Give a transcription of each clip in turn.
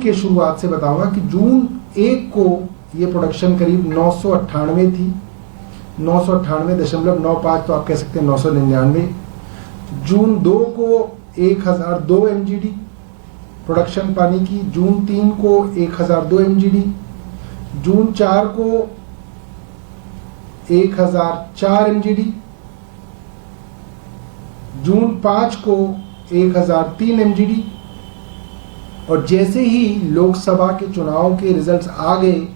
के शुरुआत से बताऊंगा कि जून 1 को ये प्रोडक्शन करीब 998 थी, 998.95, तो आप कह सकते हैं 999। जून 2 को 1002 MGD प्रोडक्शन पानी की, जून 3 को 1002 MGD, जून 4 को 1004 MGD, जून 5 को 1003 MGD। और जैसे ही लोकसभा के चुनाव के रिजल्ट्स आ गए,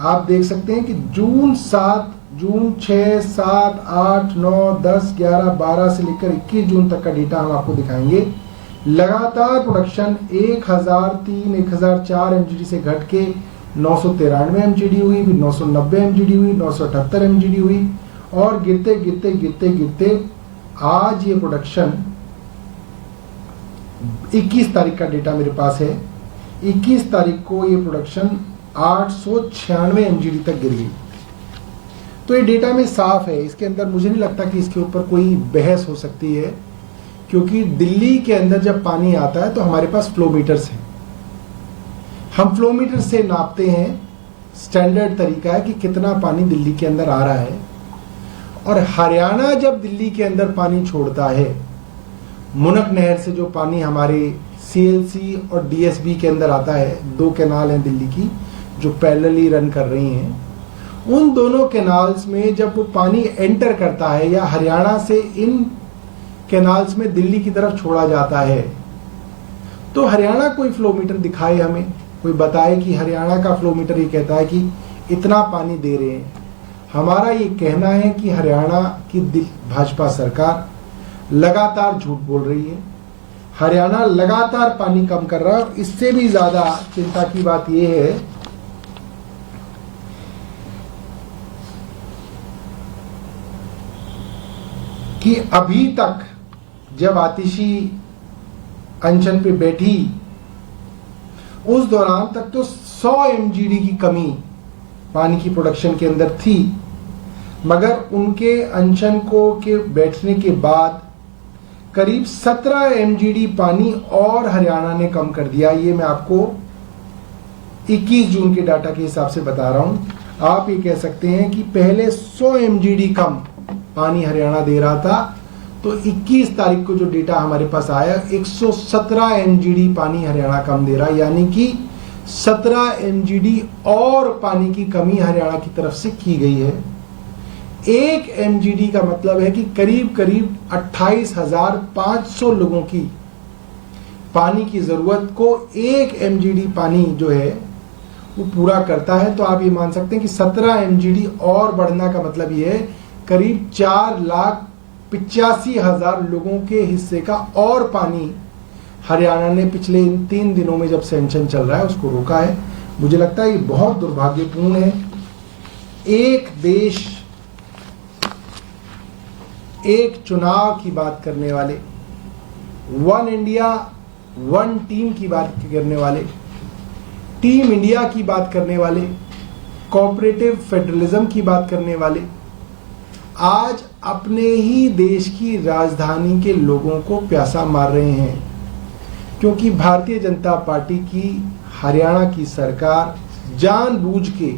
आप देख सकते हैं कि जून 7, जून 6, 7, 8, 9, 10, 11, 12 से लेकर 21 जून तक का डेटा हम आपको दिखाएंगे। लगातार प्रोडक्शन 1003, 1004 MGD से घट के 993 MGD हुई, फिर 990 MGD हुई, 978 MGD हुई, और गिरते गिरते गिरते गिरते आज ये प्रोडक्शन 21 तारीख का डेटा मेरे पास है। 21 तारीख को ये प्रोडक्शन 896 MGD तक गिर गई। तो ये डेटा में साफ है, इसके अंदर मुझे नहीं लगता कि इसके ऊपर कोई बहस हो सकती है, क्योंकि दिल्ली के अंदर जब पानी आता है तो हमारे पास फ्लोमीटर्स हैं। हम फ्लोमीटर से नापते हैं, स्टैंडर्ड तरीका है कि कितना पानी दिल्ली के अंदर आ रहा है। और हरियाणा जब दिल्ली के अंदर पानी छोड़ता है, मुनक नहर से जो पानी हमारे CLC और DSB के अंदर आता है, 2 कैनाल हैं दिल्ली की जो पैरेलली रन कर रही हैं, उन दोनों कैनाल्स में जब वो पानी एंटर करता है या हरियाणा से इन कैनाल्स में दिल्ली की तरफ छोड़ा जाता है, तो हरियाणा कोई फ्लोमीटर दिखाए हमें, कोई बताए कि हरियाणा का फ्लोमीटर ये कहता है कि इतना पानी दे रहे हैं। हमारा ये कहना है कि हरियाणा की भाजपा सरकार लगातार झूठ बोल रही है। हरियाणा लगातार पानी कम कर रहा है। इससे भी ज्यादा चिंता की बात यह है कि अभी तक जब आतिशी अनशन पे बैठी, उस दौरान तक तो 100 MGD की कमी पानी की प्रोडक्शन के अंदर थी, मगर उनके अनशन को के बैठने के बाद करीब 17 MGD पानी और हरियाणा ने कम कर दिया। ये मैं आपको 21 जून के डाटा के हिसाब से बता रहा हूं। आप ये कह सकते हैं कि पहले 100 MGD कम पानी हरियाणा दे रहा था, तो 21 तारीख को जो डेटा हमारे पास आया 117 MGD पानी हरियाणा कम दे रहा, यानी कि 17 MGD और पानी की कमी हरियाणा की तरफ से की गई है। 1 MGD का मतलब है कि करीब करीब 28,500 लोगों की पानी की जरूरत को 1 MGD पानी जो है वो पूरा करता है। तो आप ये मान सकते हैं कि 17 MGD और बढ़ना का मतलब ये है करीब 4,85,000 लोगों के हिस्से का और पानी हरियाणा ने पिछले इन 3 दिनों में जब सैंक्शन चल रहा है उसको रोका है। मुझे लगता है ये बहुत दुर्भाग्यपूर्ण है। एक देश, एक चुनाव की बात करने वाले, वन इंडिया वन टीम की बात करने वाले, टीम इंडिया की बात करने वाले, कोऑपरेटिव फेडरलिज्म की बात करने वाले, आज अपने ही देश की राजधानी के लोगों को प्यासा मार रहे हैं, क्योंकि भारतीय जनता पार्टी की हरियाणा की सरकार जानबूझ के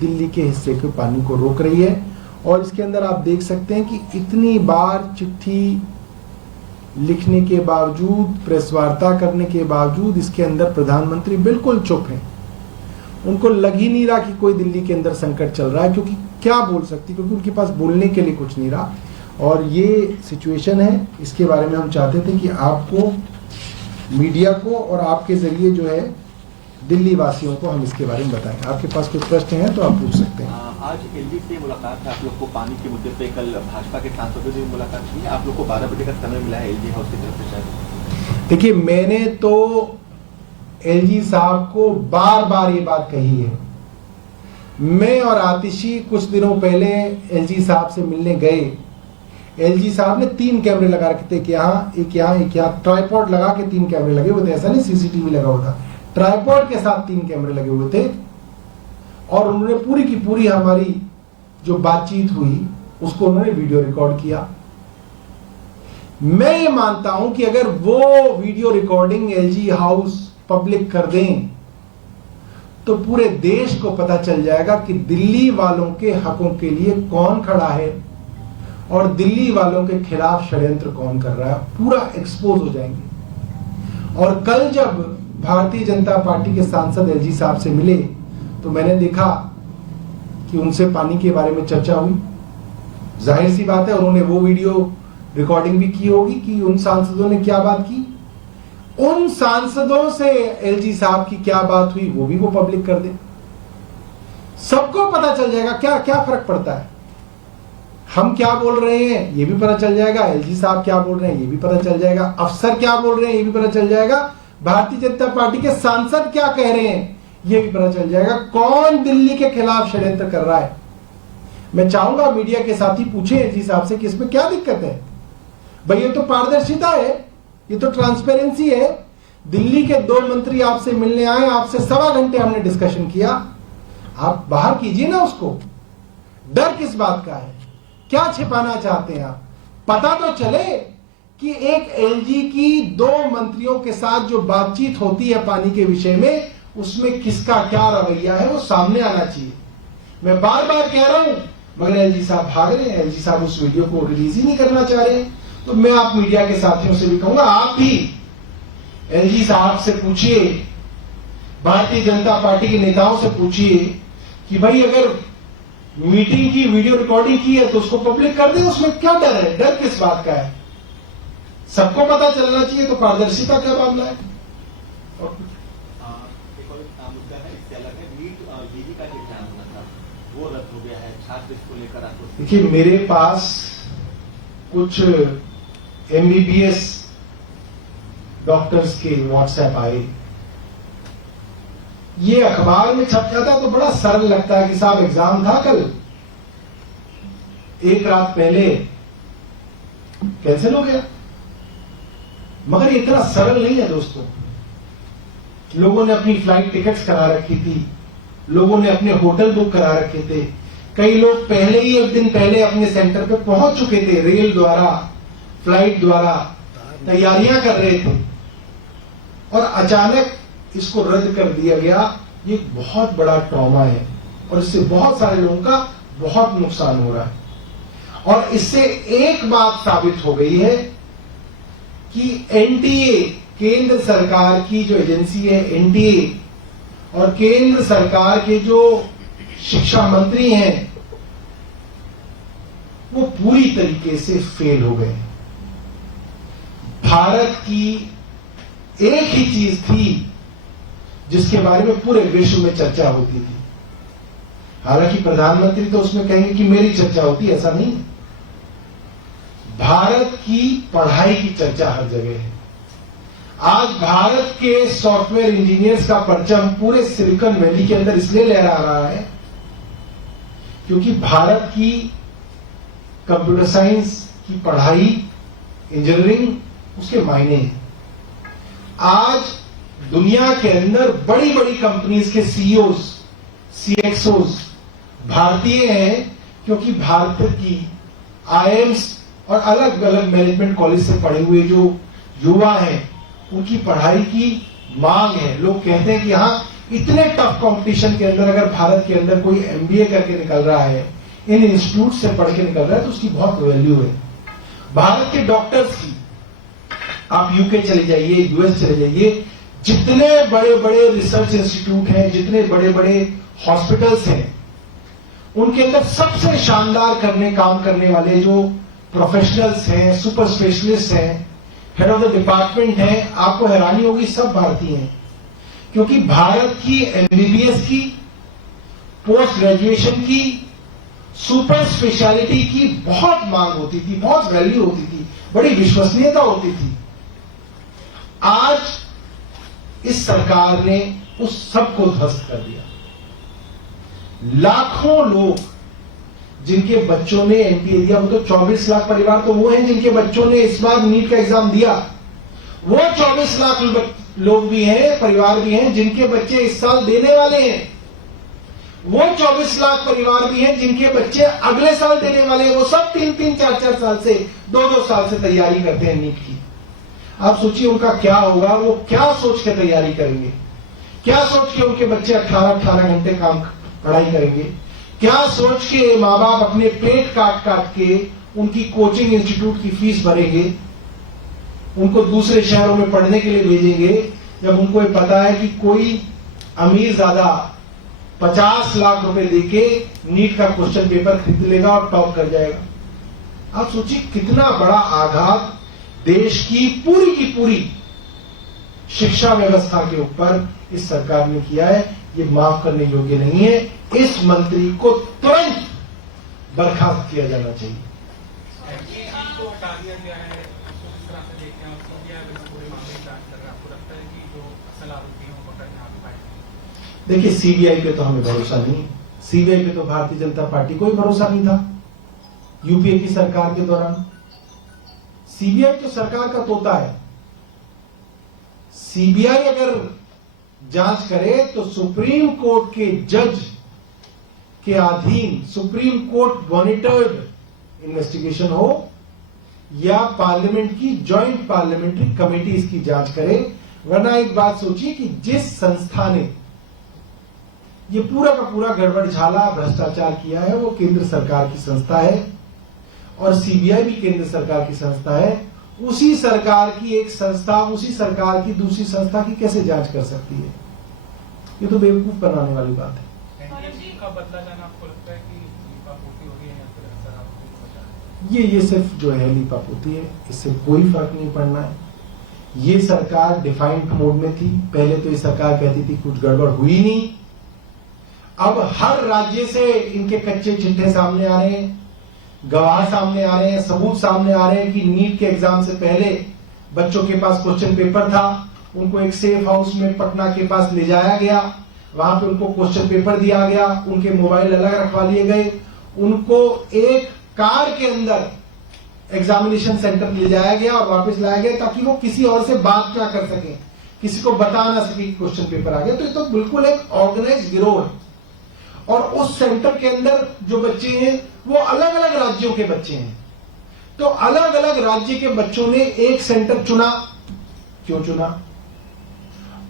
दिल्ली के हिस्से के पानी को रोक रही है। और इसके अंदर आप देख सकते हैं कि इतनी बार चिट्ठी लिखने के बावजूद, प्रेस वार्ता करने के बावजूद इसके अंदर प्रधानमंत्री बिल्कुल चुप हैं। उनको लग ही नहीं रहा कि कोई दिल्ली के अंदर संकट चल रहा है, क्योंकि क्या बोल सकती, क्योंकि उनके पास बोलने के लिए कुछ नहीं रहा। और ये सिचुएशन है, इसके बारे में हम चाहते थे कि आपको, मीडिया को और आपके जरिए जो है दिल्ली वासियों को हम इसके बारे में बताएं। आपके पास कुछ प्रश्न हैं तो आप पूछ सकते हैं। आज एलजी से मुलाकात है आप लोग को पानी के मुद्दे पे, कल भाजपा के सांसदों से मुलाकात की है, आप लोग को 12 बजे का समय मिला है एलजी हाउस की तरफ से शायद। देखिए, मैंने तो एलजी साहब को बार बार ये बात कही है। मैं और आतिशी कुछ दिनों पहले एलजी साहब से मिलने गए। एलजी साहब ने 3 कैमरे लगा रखे थे, एक यहाँ, एक यहाँ, एक यहाँ, ट्राइपॉड लगा के 3 कैमरे लगे हुए थे, ऐसा नहीं सीसीटीवी लगा हुआ था, ट्राइपॉड के साथ 3 कैमरे लगे हुए थे। और उन्होंने पूरी की पूरी हमारी जो बातचीत हुई उसको उन्होंने वीडियो रिकॉर्ड किया। मैं ये मानता हूं कि अगर वो video recording LG house public कर दें तो पूरे देश को पता चल जाएगा कि दिल्ली वालों के हकों के लिए कौन खड़ा है और दिल्ली वालों के खिलाफ षड्यंत्र कौन कर रहा है, पूरा एक्सपोज हो जाएंगे। और कल जब भारतीय जनता पार्टी के सांसद एलजी साहब से मिले तो मैंने देखा कि उनसे पानी के बारे में चर्चा हुई। जाहिर सी बात है उन्होंने वो वीडियो रिकॉर्डिंग भी की होगी कि उन सांसदों ने क्या बात की। उन सांसदों से एलजी साहब की क्या बात हुई वो भी वो पब्लिक कर दे, सबको पता चल जाएगा। क्या क्या फर्क पड़ता है, हम क्या बोल रहे हैं ये भी पता चल जाएगा, एलजी साहब क्या बोल रहे हैं ये भी पता चल जाएगा, अफसर क्या बोल रहे हैं ये भी पता चल जाएगा, भारतीय जनता पार्टी के सांसद क्या कह रहे हैं ये भी पता चल जाएगा, कौन दिल्ली के खिलाफ षड्यंत्र कर रहा है। मैं चाहूंगा मीडिया के साथी पूछे एलजी साहब से कि इसमें क्या दिक्कत है। भाई ये तो पारदर्शिता है, ये तो ट्रांसपेरेंसी है। दिल्ली के 2 मंत्री आपसे मिलने आए, आपसे 1.25 घंटे हमने डिस्कशन किया, आप बाहर कीजिए ना उसको। डर किस बात का है, क्या छिपाना चाहते हैं आप। पता तो चले कि एक एलजी की 2 मंत्रियों के साथ जो बातचीत होती है पानी के विषय में, उसमें किसका क्या रवैया है वो सामने आना चाहिए। मैं बार बार कह रहा हूं मगर एलजी साहब भाग रहे हैं, एलजी साहब उस वीडियो को रिलीज ही नहीं करना चाह रहे हैं। तो मैं आप मीडिया के साथियों से भी कहूंगा, आप भी एलजी साहब से पूछिए, भारतीय जनता पार्टी के नेताओं से पूछिए कि भाई अगर मीटिंग की वीडियो रिकॉर्डिंग की है तो उसको पब्लिक कर दे, उसमें क्या डर है, डर किस बात का है। सबको पता चलना चाहिए, तो पारदर्शिता क्या मामला है। और एक और मुद्दा है, इससे अलग है, नीट जीडी का जो एग्जाम होना था वो रद्द हो गया है, छात्र इसको लेकर आक्रोश। देखिए मेरे पास कुछ एमबीबीएस डॉक्टर्स के व्हाट्सएप आए, ये अखबार में छप जाता तो बड़ा सरल लगता है कि साहब एग्जाम था कल, एक रात पहले कैंसिल हो गया। मगर ये इतना सरल नहीं है दोस्तों। लोगों ने अपनी फ्लाइट टिकट्स करा रखी थी, लोगों ने अपने होटल बुक करा रखे थे, कई लोग पहले ही एक दिन पहले अपने सेंटर पे पहुंच चुके थे, रेल द्वारा फ्लाइट द्वारा तैयारियां कर रहे थे और अचानक इसको रद्द कर दिया गया। ये बहुत बड़ा ट्रॉमा है और इससे बहुत सारे लोगों का बहुत नुकसान हो रहा है। और इससे एक बात साबित हो गई है कि एनटीए, केंद्र सरकार की जो एजेंसी है एनटीए, और केंद्र सरकार के जो शिक्षा मंत्री हैं वो पूरी तरीके से फेल हो गए। भारत की एक ही चीज थी जिसके बारे में पूरे विश्व में चर्चा होती थी। हालांकि प्रधानमंत्री तो उसमें कहेंगे कि मेरी चर्चा होती है, ऐसा नहीं। भारत की पढ़ाई की चर्चा हर जगह है। आज भारत के सॉफ्टवेयर इंजीनियर्स का परचम पूरे सिलिकॉन वैली के अंदर इसलिए लहरा रहा है क्योंकि भारत की कंप्यूटर साइंस की पढ़ाई, इंजीनियरिंग, उसके मायने हैं। आज दुनिया के अंदर बड़ी बड़ी कंपनीज के सीईओज, सीएक्सओज भारतीय हैं क्योंकि भारत की आईआईएम्स और अलग अलग मैनेजमेंट कॉलेज से पढ़े हुए जो युवा हैं उनकी पढ़ाई की मांग है। लोग कहते हैं कि हाँ, इतने टफ कंपटीशन के अंदर अगर भारत के अंदर कोई एमबीए करके निकल रहा है, इन इंस्टीट्यूट से पढ़ के निकल रहा है, तो उसकी बहुत वैल्यू है। भारत के डॉक्टर्स की आप यूके चले जाइए, यूएस चले जाइए, जितने बड़े बड़े रिसर्च इंस्टीट्यूट हैं, जितने बड़े बड़े हॉस्पिटल्स हैं, उनके अंदर सबसे शानदार काम करने वाले जो प्रोफेशनल्स हैं, सुपर स्पेशलिस्ट हैं, हेड ऑफ द डिपार्टमेंट हैं, आपको हैरानी होगी, सब भारतीय हैं। क्योंकि भारत की एमबीबीएस की, पोस्ट ग्रेजुएशन की, सुपर स्पेशलिटी की बहुत मांग होती थी, बहुत वैल्यू होती थी, बड़ी विश्वसनीयता होती थी। आज इस सरकार ने उस सब को ध्वस्त कर दिया। लाखों लोग जिनके बच्चों ने एनटीए दिया, वो तो 24 लाख परिवार तो वो हैं जिनके बच्चों ने इस बार नीट का एग्जाम दिया। वो 24 लाख लोग भी हैं, परिवार भी हैं जिनके बच्चे इस साल देने वाले हैं। वो 24 लाख परिवार भी हैं जिनके बच्चे अगले साल देने वाले हैं। वो सब 3-3, 4-4 साल से, 2-2 साल से तैयारी करते हैं नीट की। आप सोचिए उनका क्या होगा, वो क्या सोच के तैयारी करेंगे, क्या सोच के उनके बच्चे 18-18 घंटे काम पढ़ाई करेंगे, क्या सोच के माँ बाप अपने पेट काट काट के उनकी कोचिंग इंस्टीट्यूट की फीस भरेंगे, उनको दूसरे शहरों में पढ़ने के लिए भेजेंगे, जब उनको ये पता है कि कोई अमीर ज्यादा 50 लाख रुपए देके नीट का क्वेश्चन पेपर खरीद लेगा और टॉप कर जाएगा। आप सोचिए कितना बड़ा आघात देश की पूरी शिक्षा व्यवस्था के ऊपर इस सरकार ने किया है। ये माफ करने योग्य नहीं है। इस मंत्री को तुरंत बर्खास्त किया जाना चाहिए। देखिए, सीबीआई पे तो हमें भरोसा नहीं। सीबीआई पे तो भारतीय जनता पार्टी को ही भरोसा नहीं था यूपीए की सरकार के दौरान। सीबीआई तो सरकार का तोता है। सीबीआई अगर जांच करे तो सुप्रीम कोर्ट के जज के अधीन सुप्रीम कोर्ट मॉनिटर्ड इन्वेस्टिगेशन हो या पार्लियामेंट की जॉइंट पार्लियामेंट्री कमेटी इसकी जांच करे। वरना एक बात सोचिए कि जिस संस्था ने ये पूरा का पूरा गड़बड़ झाला भ्रष्टाचार किया है वो केंद्र सरकार की संस्था है और सीबीआई भी केंद्र सरकार की संस्था है। उसी सरकार की एक संस्था उसी सरकार की दूसरी संस्था की कैसे जांच कर सकती है? ये तो बेवकूफ बनाने वाली बात है। का बदला जाना आपको लगता है कि लीपापोती हो रही है या फिर असर आपको? ये सिर्फ जो है लीपापोती है, इससे कोई फर्क नहीं पड़ना है। ये सरकार डिफाइंड मोड में थी। पहले तो ये सरकार कहती थी कुछ गड़बड़ हुई नहीं। अब हर राज्य से इनके कच्चे चिट्ठे सामने आ रहे हैं, गवाह सामने आ रहे हैं, सबूत सामने आ रहे हैं कि नीट के एग्जाम से पहले बच्चों के पास क्वेश्चन पेपर था, उनको एक सेफ हाउस में पटना के पास ले जाया गया, वहां पे उनको क्वेश्चन पेपर दिया गया, उनके मोबाइल अलग रखवा लिए गए, उनको एक कार के अंदर एग्जामिनेशन सेंटर ले जाया गया और वापस लाया गया ताकि वो किसी और से बात क्या कर सके, किसी को बता ना सके कि क्वेश्चन पेपर आ गया। तो ये तो बिल्कुल एक ऑर्गेनाइज गिरोह है। और उस सेंटर के अंदर जो बच्चे हैं वो अलग अलग राज्यों के बच्चे हैं। तो अलग अलग राज्य के बच्चों ने एक सेंटर चुना। क्यों चुना?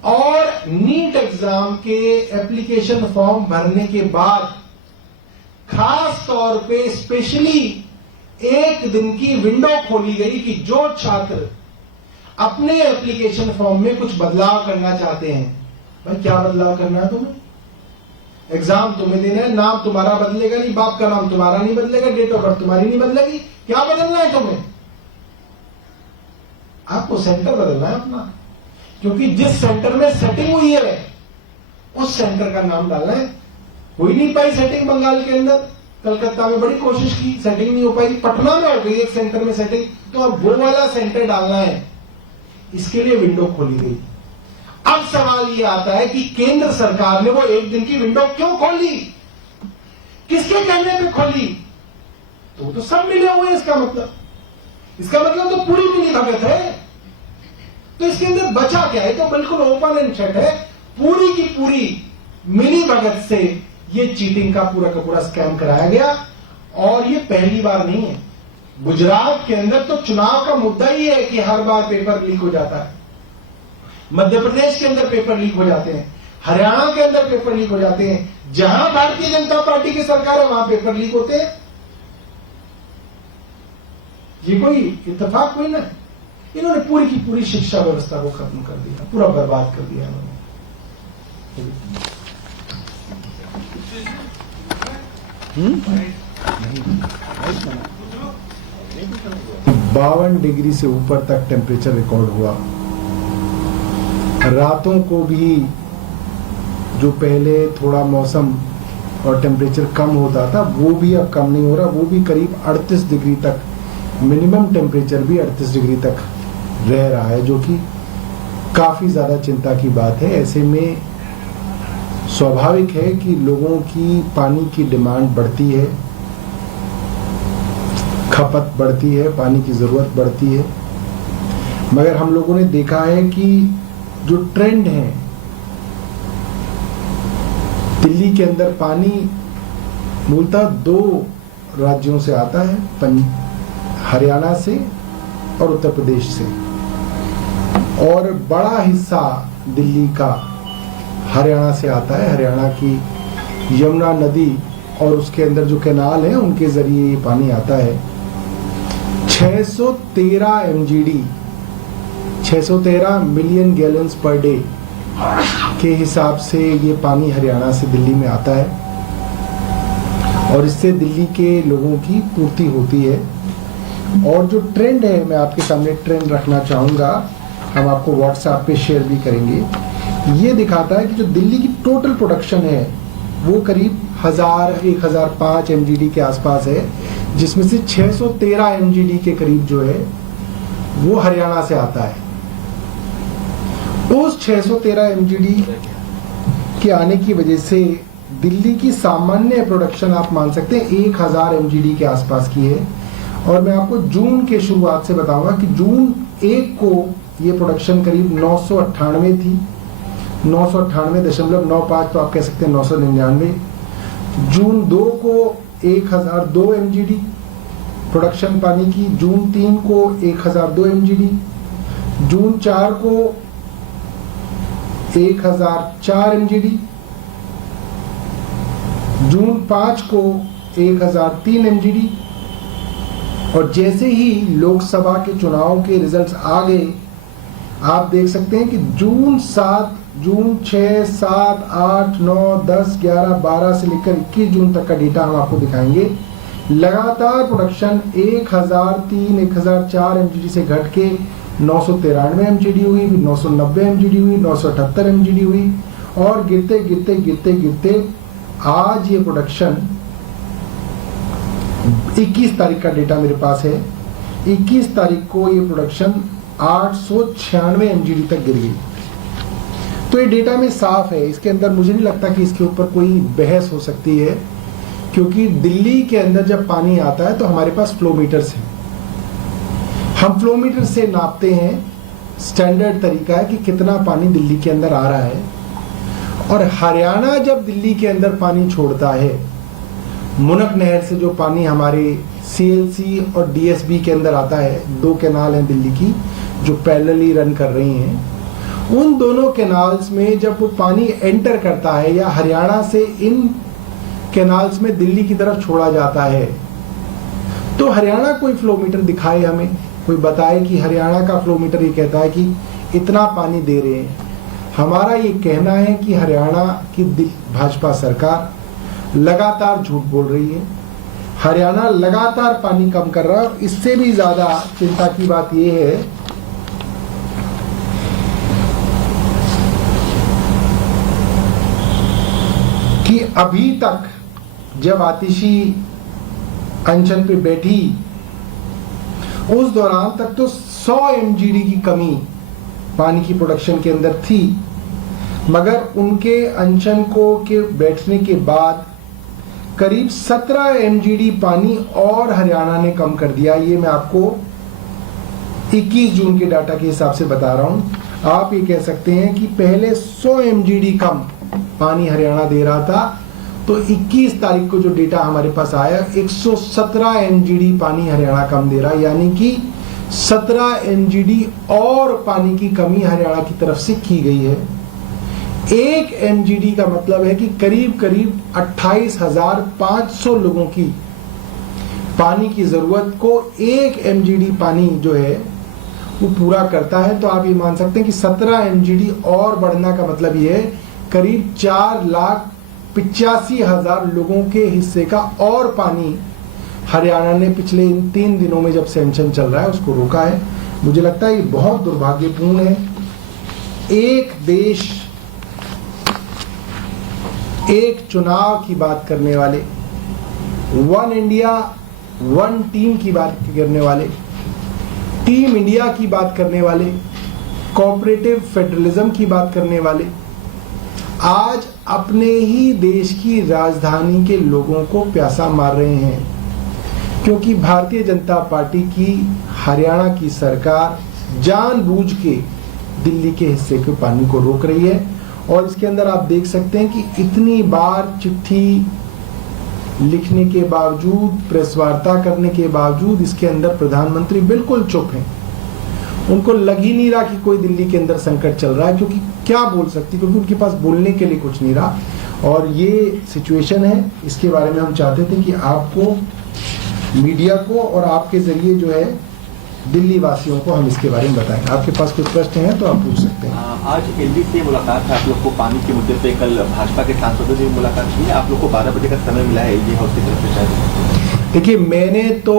और नीट एग्जाम के एप्लीकेशन फॉर्म भरने के बाद खास तौर पे स्पेशली एक दिन की विंडो खोली गई कि जो छात्र अपने एप्लीकेशन फॉर्म में कुछ बदलाव करना चाहते हैं, भाई क्या बदलाव करना है तुम्हें? एग्जाम तुम्हें देना है, नाम तुम्हारा बदलेगा नहीं, बाप का नाम तुम्हारा नहीं बदलेगा, डेट ऑफ बर्थ तुम्हारी नहीं बदलेगी, क्या बदलना है तुम्हें? आपको सेंटर बदलना है अपना, क्योंकि जिस सेंटर में सेटिंग हुई है उस सेंटर का नाम डालना है। हुई नहीं पाई सेटिंग बंगाल के अंदर, कलकत्ता में बड़ी कोशिश की, सेटिंग नहीं हो पाई, पटना में हो गई एक सेंटर में सेटिंग, तो अब वो वाला सेंटर डालना है। इसके लिए विंडो खोली गई। अब सवाल ये आता है कि केंद्र सरकार ने वो एक दिन की विंडो क्यों खोली, किसके कहने पे खोली? तो सब मिले हुए हैं। इसका मतलब तो पूरी मिली भगत है। तो इसके अंदर बचा क्या है? तो बिल्कुल ओपन एंड शट है। पूरी की पूरी मिली भगत से ये चीटिंग का पूरा स्कैम कराया गया। और ये पहली बार नहीं है। गुजरात के अंदर तो चुनाव का मुद्दा ही है कि हर बार पेपर लीक हो जाता है। मध्य प्रदेश के अंदर पेपर लीक हो जाते हैं, हरियाणा के अंदर पेपर लीक हो जाते हैं। जहां भारतीय जनता पार्टी की सरकार है वहां पेपर लीक होते हैं। ये कोई इत्तेफाक कोई ना है। इन्होंने पूरी की पूरी शिक्षा व्यवस्था को खत्म कर दिया, पूरा बर्बाद कर दिया इन्होंने। 52 डिग्री से ऊपर तक टेम्परेचर रिकॉर्ड हुआ। रातों को भी जो पहले थोड़ा मौसम और टेम्परेचर कम होता था वो भी अब कम नहीं हो रहा, वो भी करीब 38 डिग्री तक, मिनिमम टेम्परेचर भी 38 डिग्री तक रह रहा है, जो कि काफी ज्यादा चिंता की बात है। ऐसे में स्वाभाविक है कि लोगों की पानी की डिमांड बढ़ती है, खपत बढ़ती है, पानी की जरूरत बढ़ती है। मगर हम लोगों ने देखा है कि जो ट्रेंड है, दिल्ली के अंदर पानी मूलतः 2 राज्यों से आता है, हरियाणा से और उत्तर प्रदेश से। और बड़ा हिस्सा दिल्ली का हरियाणा से आता है। हरियाणा की यमुना नदी और उसके अंदर जो कैनाल है उनके जरिए ये पानी आता है। 613 MGD 613 million gallons per day के हिसाब से ये पानी हरियाणा से दिल्ली में आता है और इससे दिल्ली के लोगों की पूर्ति होती है। और जो ट्रेंड है, मैं आपके सामने ट्रेंड रखना चाहूँगा, हम आपको व्हाट्सएप पे शेयर भी करेंगे। ये दिखाता है कि जो दिल्ली की टोटल प्रोडक्शन है वो करीब 1005 MGD के आसपास है, जिसमें से 613 MGD के करीब जो है वो हरियाणा से आता है। उस 613 MGD के आने की वजह से दिल्ली की सामान्य प्रोडक्शन आप मान सकते हैं 1000 MGD के आसपास की है। और मैं आपको जून के शुरुआत से बताऊंगा कि जून 1 को ये प्रोडक्शन करीब 998 थी, 998.95, तो आप कह सकते हैं 999। जून 2 को 1002 MGD प्रोडक्शन पानी की, जून 3 को 1002 MGD, जून 4 को 1004 MGD, जून 5 को 1003 MGD। और जैसे ही लोकसभा के चुनाव के रिजल्ट्स आ गए, आप देख सकते हैं कि जून 7, जून 6, 7, 8, 9, 10, 11, 12 से लेकर 21 जून तक का डेटा हम आपको दिखाएंगे। लगातार प्रोडक्शन 1003, 1004 MGD से घट के 993 MGD हुई, 990 MGD हुई, 978 MGD हुई और गिरते गिरते गिरते गिरते आज ये प्रोडक्शन 21 तारीख का डेटा मेरे पास है। 21 तारीख को ये प्रोडक्शन 896 MGD तक गिर गई। तो ये डेटा में साफ है, इसके अंदर मुझे नहीं लगता कि इसके ऊपर कोई बहस हो सकती है, क्योंकि दिल्ली के अंदर जब पानी आता है तो हमारे पास फ्लो मीटर्स हैं। हम फ्लो मीटर से नापते हैं, स्टैंडर्ड तरीका है कि कितना पानी दिल्ली के अंदर आ रहा है। और हरियाणा जब दिल्ली के अंदर पानी छोड़ता है, मुनक नहर से जो पानी हमारे CLC और DSB के अंदर आता है, 2 कैनाल हैं दिल्ली की जो पैरेलली रन कर रही हैं, उन दोनों कैनाल्स में जब वो पानी एंटर करता है या हरियाणा से इन कैनाल्स में दिल्ली की तरफ छोड़ा जाता है, तो हरियाणा कोई फ्लो मीटर दिखाए, हमें कोई बताए कि हरियाणा का फ्लो मीटर ये कहता है कि इतना पानी दे रहे हैं। हमारा ये कहना है कि हरियाणा की भाजपा सरकार लगातार झूठ बोल रही है। हरियाणा लगातार पानी कम कर रहा है। इससे भी ज्यादा चिंता की बात यह है कि अभी तक जब आतिशी अनशन पे बैठी, उस दौरान तक तो 100 MGD की कमी पानी की प्रोडक्शन के अंदर थी, मगर उनके अनशन को के बैठने के बाद करीब 17 MGD पानी और हरियाणा ने कम कर दिया। ये मैं आपको 21 जून के डाटा के हिसाब से बता रहा हूं। आप ये कह सकते हैं कि पहले 100 MGD कम पानी हरियाणा दे रहा था, तो 21 तारीख को जो डेटा हमारे पास आया 117 MGD पानी हरियाणा कम दे रहा, यानी कि 17 MGD और पानी की कमी हरियाणा की तरफ से की गई है। 1 MGD का मतलब है कि करीब करीब 28,500 लोगों की पानी की जरूरत को 1 MGD पानी जो है वो पूरा करता है। तो आप ये मान सकते हैं कि 17 MGD और बढ़ना का मतलब ये है करीब 4,85,000 लोगों के हिस्से का और पानी हरियाणा ने पिछले इन 3 दिनों में जब सैंक्शन चल रहा है उसको रोका है। मुझे लगता है ये बहुत दुर्भाग्यपूर्ण है। एक देश, एक चुनाव की बात करने वाले, वन इंडिया वन टीम की बात करने वाले, टीम इंडिया की बात करने वाले, कोऑपरेटिव फेडरलिज्म की बात करने वाले, आज अपने ही देश की राजधानी के लोगों को प्यासा मार रहे हैं, क्योंकि भारतीय जनता पार्टी की हरियाणा की सरकार जानबूझ के दिल्ली के हिस्से के पानी को रोक रही है। और इसके अंदर आप देख सकते हैं कि इतनी बार चिट्ठी लिखने के बावजूद, प्रेस वार्ता करने के बावजूद इसके अंदर प्रधानमंत्री बिल्कुल चुप हैं। उनको लग ही नहीं रहा कि कोई दिल्ली के अंदर संकट चल रहा है, क्योंकि क्या बोल सकती, क्योंकि उनके पास बोलने के लिए कुछ नहीं रहा। और ये सिचुएशन है, इसके बारे में हम चाहते थे कि आपको, मीडिया को और आपके जरिए जो है दिल्ली वासियों को हम इसके बारे में बताएं। आपके पास कुछ प्रश्न हैं तो आप पूछ सकते हैं। आज एलजी से मुलाकात है आप लोग को पानी के मुद्दे पे, कल भाजपा के सांसदों से मुलाकात की है, आप लोग को 12 बजे का समय मिला है एलजी हाउस की तरफ से शायद। देखिए, मैंने तो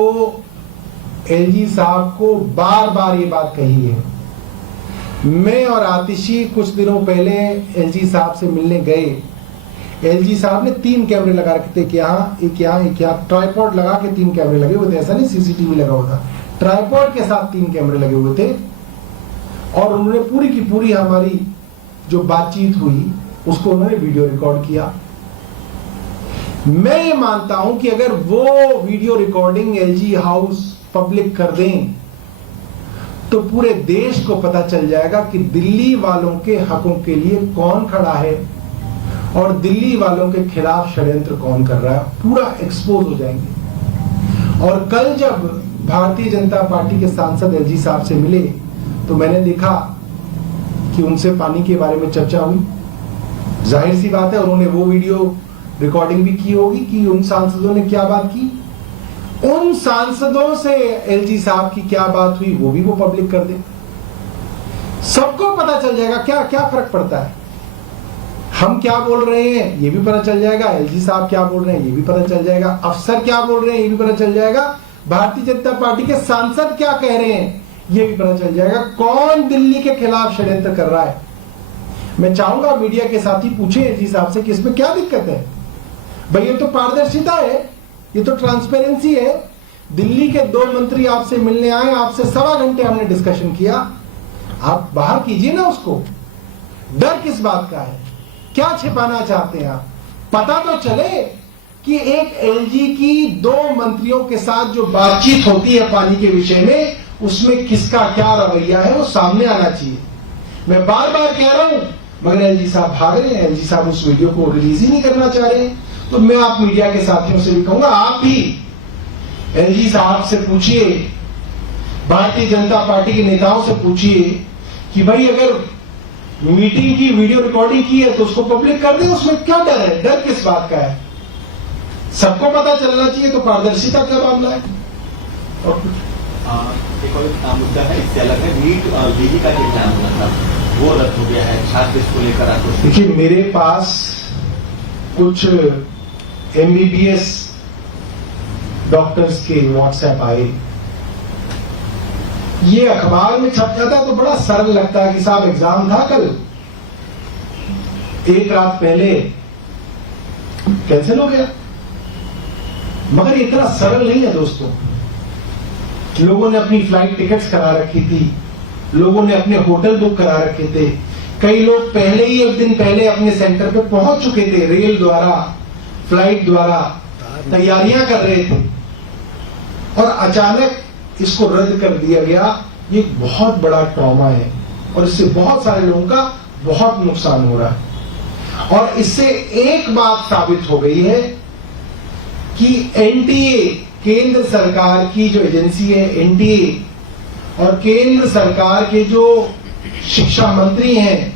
एलजी साहब को बार बार ये बात कही है। मैं और आतिशी कुछ दिनों पहले एलजी साहब से मिलने गए। एलजी साहब ने 3 कैमरे लगा रखे थे, एक यहाँ ट्राइपॉड लगा के 3 कैमरे लगे हुए थे, ऐसा नहीं सीसीटीवी लगा हुआ था, ट्राइपॉड के साथ 3 कैमरे लगे हुए थे। और उन्होंने पूरी की पूरी हमारी जो बातचीत हुई उसको उन्होंने वीडियो रिकॉर्ड किया। मैं ये मानता हूं कि अगर वो video recording LG house public कर दें तो पूरे देश को पता चल जाएगा कि दिल्ली वालों के हकों के लिए कौन खड़ा है और दिल्ली वालों के खिलाफ षड्यंत्र कौन कर रहा है, पूरा एक्सपोज हो जाएंगे। और कल जब भारतीय जनता पार्टी के सांसद एलजी साहब से मिले तो मैंने देखा कि उनसे पानी के बारे में चर्चा हुई। जाहिर सी बात है उन्होंने वो वीडियो रिकॉर्डिंग भी की होगी कि उन सांसदों ने क्या बात की, उन सांसदों से एलजी साहब की क्या बात हुई वो भी वो पब्लिक कर दे, सबको पता चल जाएगा। क्या क्या फर्क पड़ता है, हम क्या बोल रहे हैं ये भी पता चल जाएगा, एलजी साहब क्या बोल रहे हैं ये भी पता चल जाएगा, अफसर क्या बोल रहे हैं ये भी पता चल जाएगा, भारतीय जनता पार्टी के सांसद क्या कह रहे हैं ये भी पता चल जाएगा, कौन दिल्ली के खिलाफ षड्यंत्र कर रहा है। मैं चाहूंगा मीडिया के साथी पूछे एलजी साहब से कि इसमें क्या दिक्कत है। भाई ये तो पारदर्शिता है, ये तो ट्रांसपेरेंसी है। दिल्ली के 2 मंत्री आपसे मिलने आए, आपसे 1.25 घंटे हमने डिस्कशन किया, आप बाहर कीजिए ना उसको। डर किस बात का है, क्या छिपाना चाहते हैं आप, पता तो चले कि एक एलजी की 2 मंत्रियों के साथ जो बातचीत होती है पानी के विषय में, उसमें किसका क्या रवैया है वो सामने आना चाहिए। मैं बार बार कह रहा हूं मगर एलजी साहब भाग रहे हैं, एलजी साहब उस वीडियो को रिलीज ही नहीं करना चाह रहे। तो मैं आप मीडिया के साथियों से भी कहूंगा, आप भी एलजी साहब से पूछिए, भारतीय जनता पार्टी के नेताओं से पूछिए कि भाई अगर मीटिंग की वीडियो रिकॉर्डिंग की है तो उसको पब्लिक कर दें, उसमें क्या डर है, डर किस बात का है, सबको पता चलना चाहिए। तो पारदर्शिता का मामला है। और एक और मुद्दा है, इससे अलग है, नीट जीडी का जो एग्जाम हुआ था वो रद्द हो गया है, छात्र इसको लेकर आक्रोश। देखिए, मेरे पास कुछ एमबीबीएस डॉक्टर्स के व्हाट्सएप आए, ये अखबार में छप जाता तो बड़ा सरल लगता है कि साहब एग्जाम था कल, 1 रात पहले कैंसिल हो गया। मगर इतना सरल नहीं है दोस्तों। लोगों ने अपनी फ्लाइट टिकट्स करा रखी थी, लोगों ने अपने होटल बुक करा रखे थे, कई लोग पहले ही 1 दिन पहले अपने सेंटर पे पहुंच चुके थे, रेल द्वारा फ्लाइट द्वारा तैयारियां कर रहे थे, और अचानक इसको रद्द कर दिया गया। ये बहुत बड़ा ट्रॉमा है और इससे बहुत सारे लोगों का बहुत नुकसान हो रहा है। और इससे एक बात साबित हो गई है कि एनटीए, केंद्र सरकार की जो एजेंसी है एनटीए, और केंद्र सरकार के जो शिक्षा मंत्री हैं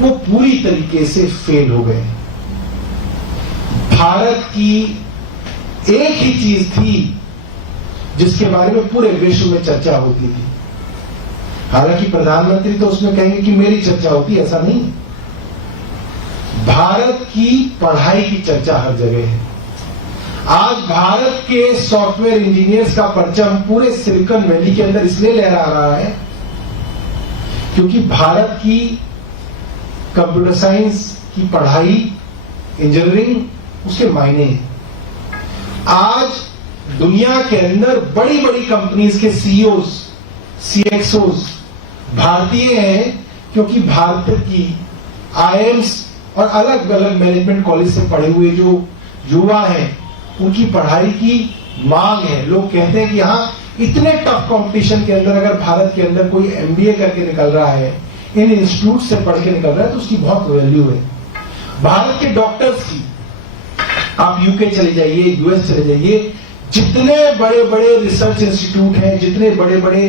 वो पूरी तरीके से फेल हो गए। भारत की एक ही चीज थी जिसके बारे में पूरे विश्व में चर्चा होती थी। हालांकि प्रधानमंत्री तो उसमें कहेंगे कि मेरी चर्चा होती, ऐसा नहीं। भारत की पढ़ाई की चर्चा हर जगह है। आज भारत के सॉफ्टवेयर इंजीनियर्स का परचम पूरे सिलिकॉन वैली के अंदर इसलिए लहरा रहा है क्योंकि भारत की कंप्यूटर साइंस की पढ़ाई, इंजीनियरिंग, उसके मायने हैं। आज दुनिया के अंदर बड़ी बड़ी कंपनीज के सीईओज, सीएक्सओज भारतीय हैं, क्योंकि भारत की आईआईएम्स और अलग अलग मैनेजमेंट कॉलेज से पढ़े हुए जो युवा हैं उनकी पढ़ाई की मांग है। लोग कहते हैं कि हाँ, इतने टफ कंपटीशन के अंदर अगर भारत के अंदर कोई एमबीए करके निकल रहा है, इन इंस्टीट्यूट से पढ़ के निकल रहा है, तो उसकी बहुत वैल्यू है। भारत के डॉक्टर्स की आप यूके चले जाइए, यूएस चले जाइए, जितने बड़े बड़े रिसर्च इंस्टीट्यूट हैं, जितने बड़े बड़े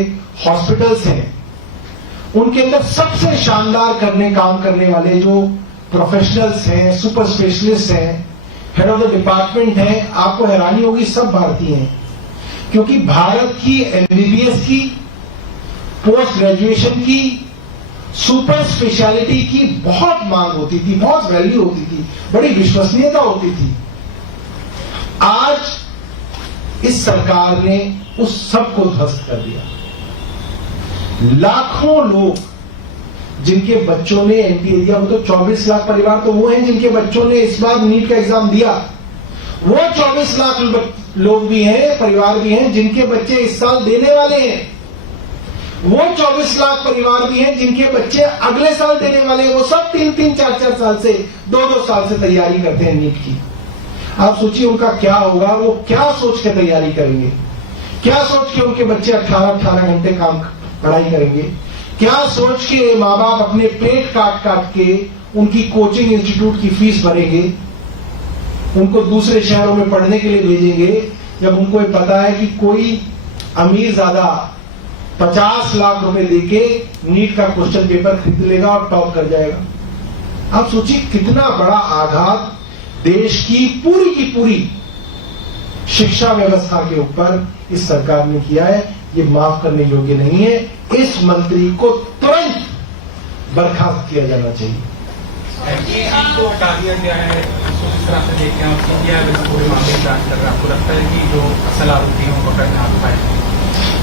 हॉस्पिटल्स हैं, उनके अंदर सबसे शानदार काम करने वाले जो प्रोफेशनल्स हैं, सुपर स्पेशलिस्ट हैं, हेड ऑफ द डिपार्टमेंट हैं, आपको हैरानी होगी, सब भारतीय हैं। क्योंकि भारत की एमबीबीएस की, पोस्ट ग्रेजुएशन की, सुपर स्पेशलिटी की बहुत मांग होती थी, बहुत वैल्यू होती थी, बड़ी विश्वसनीयता होती थी। आज इस सरकार ने उस सब को ध्वस्त कर दिया। लाखों लोग जिनके बच्चों ने एनटीए दिया, वो तो 24 लाख परिवार तो वो हैं जिनके बच्चों ने इस बार नीट का एग्जाम दिया। वो 24 लाख लोग भी हैं, परिवार भी हैं जिनके बच्चे इस साल देने वाले हैं। वो 24 लाख परिवार भी हैं जिनके बच्चे अगले साल देने वाले हैं। वो सब 3-3, 4-4 साल से, 2-2 साल से तैयारी करते हैं नीट की। आप सोचिए उनका क्या होगा, वो क्या सोच के तैयारी करेंगे, क्या सोच के उनके बच्चे 18-18 घंटे पढ़ाई करेंगे, क्या सोच के माँ बाप अपने पेट काट काट के उनकी कोचिंग इंस्टीट्यूट की फीस भरेंगे, उनको दूसरे शहरों में पढ़ने के लिए भेजेंगे, जब उनको ये पता है कि कोई अमीर ज्यादा 50 लाख रुपए देके नीट का क्वेश्चन पेपर खरीद लेगा और टॉप कर जाएगा। आप सोचिए कितना बड़ा आघात देश की पूरी शिक्षा व्यवस्था के ऊपर इस सरकार ने किया है। ये माफ करने योग्य नहीं है। इस मंत्री को तुरंत बर्खास्त किया जाना चाहिए। को हटा दिया गया है, इस तरह से देखते हैं सीबीआई पूरे मामले की जांच कर रहा है। आपको लगता है कि जो असल आरोपी हैं वो पकड़ में आ पाए?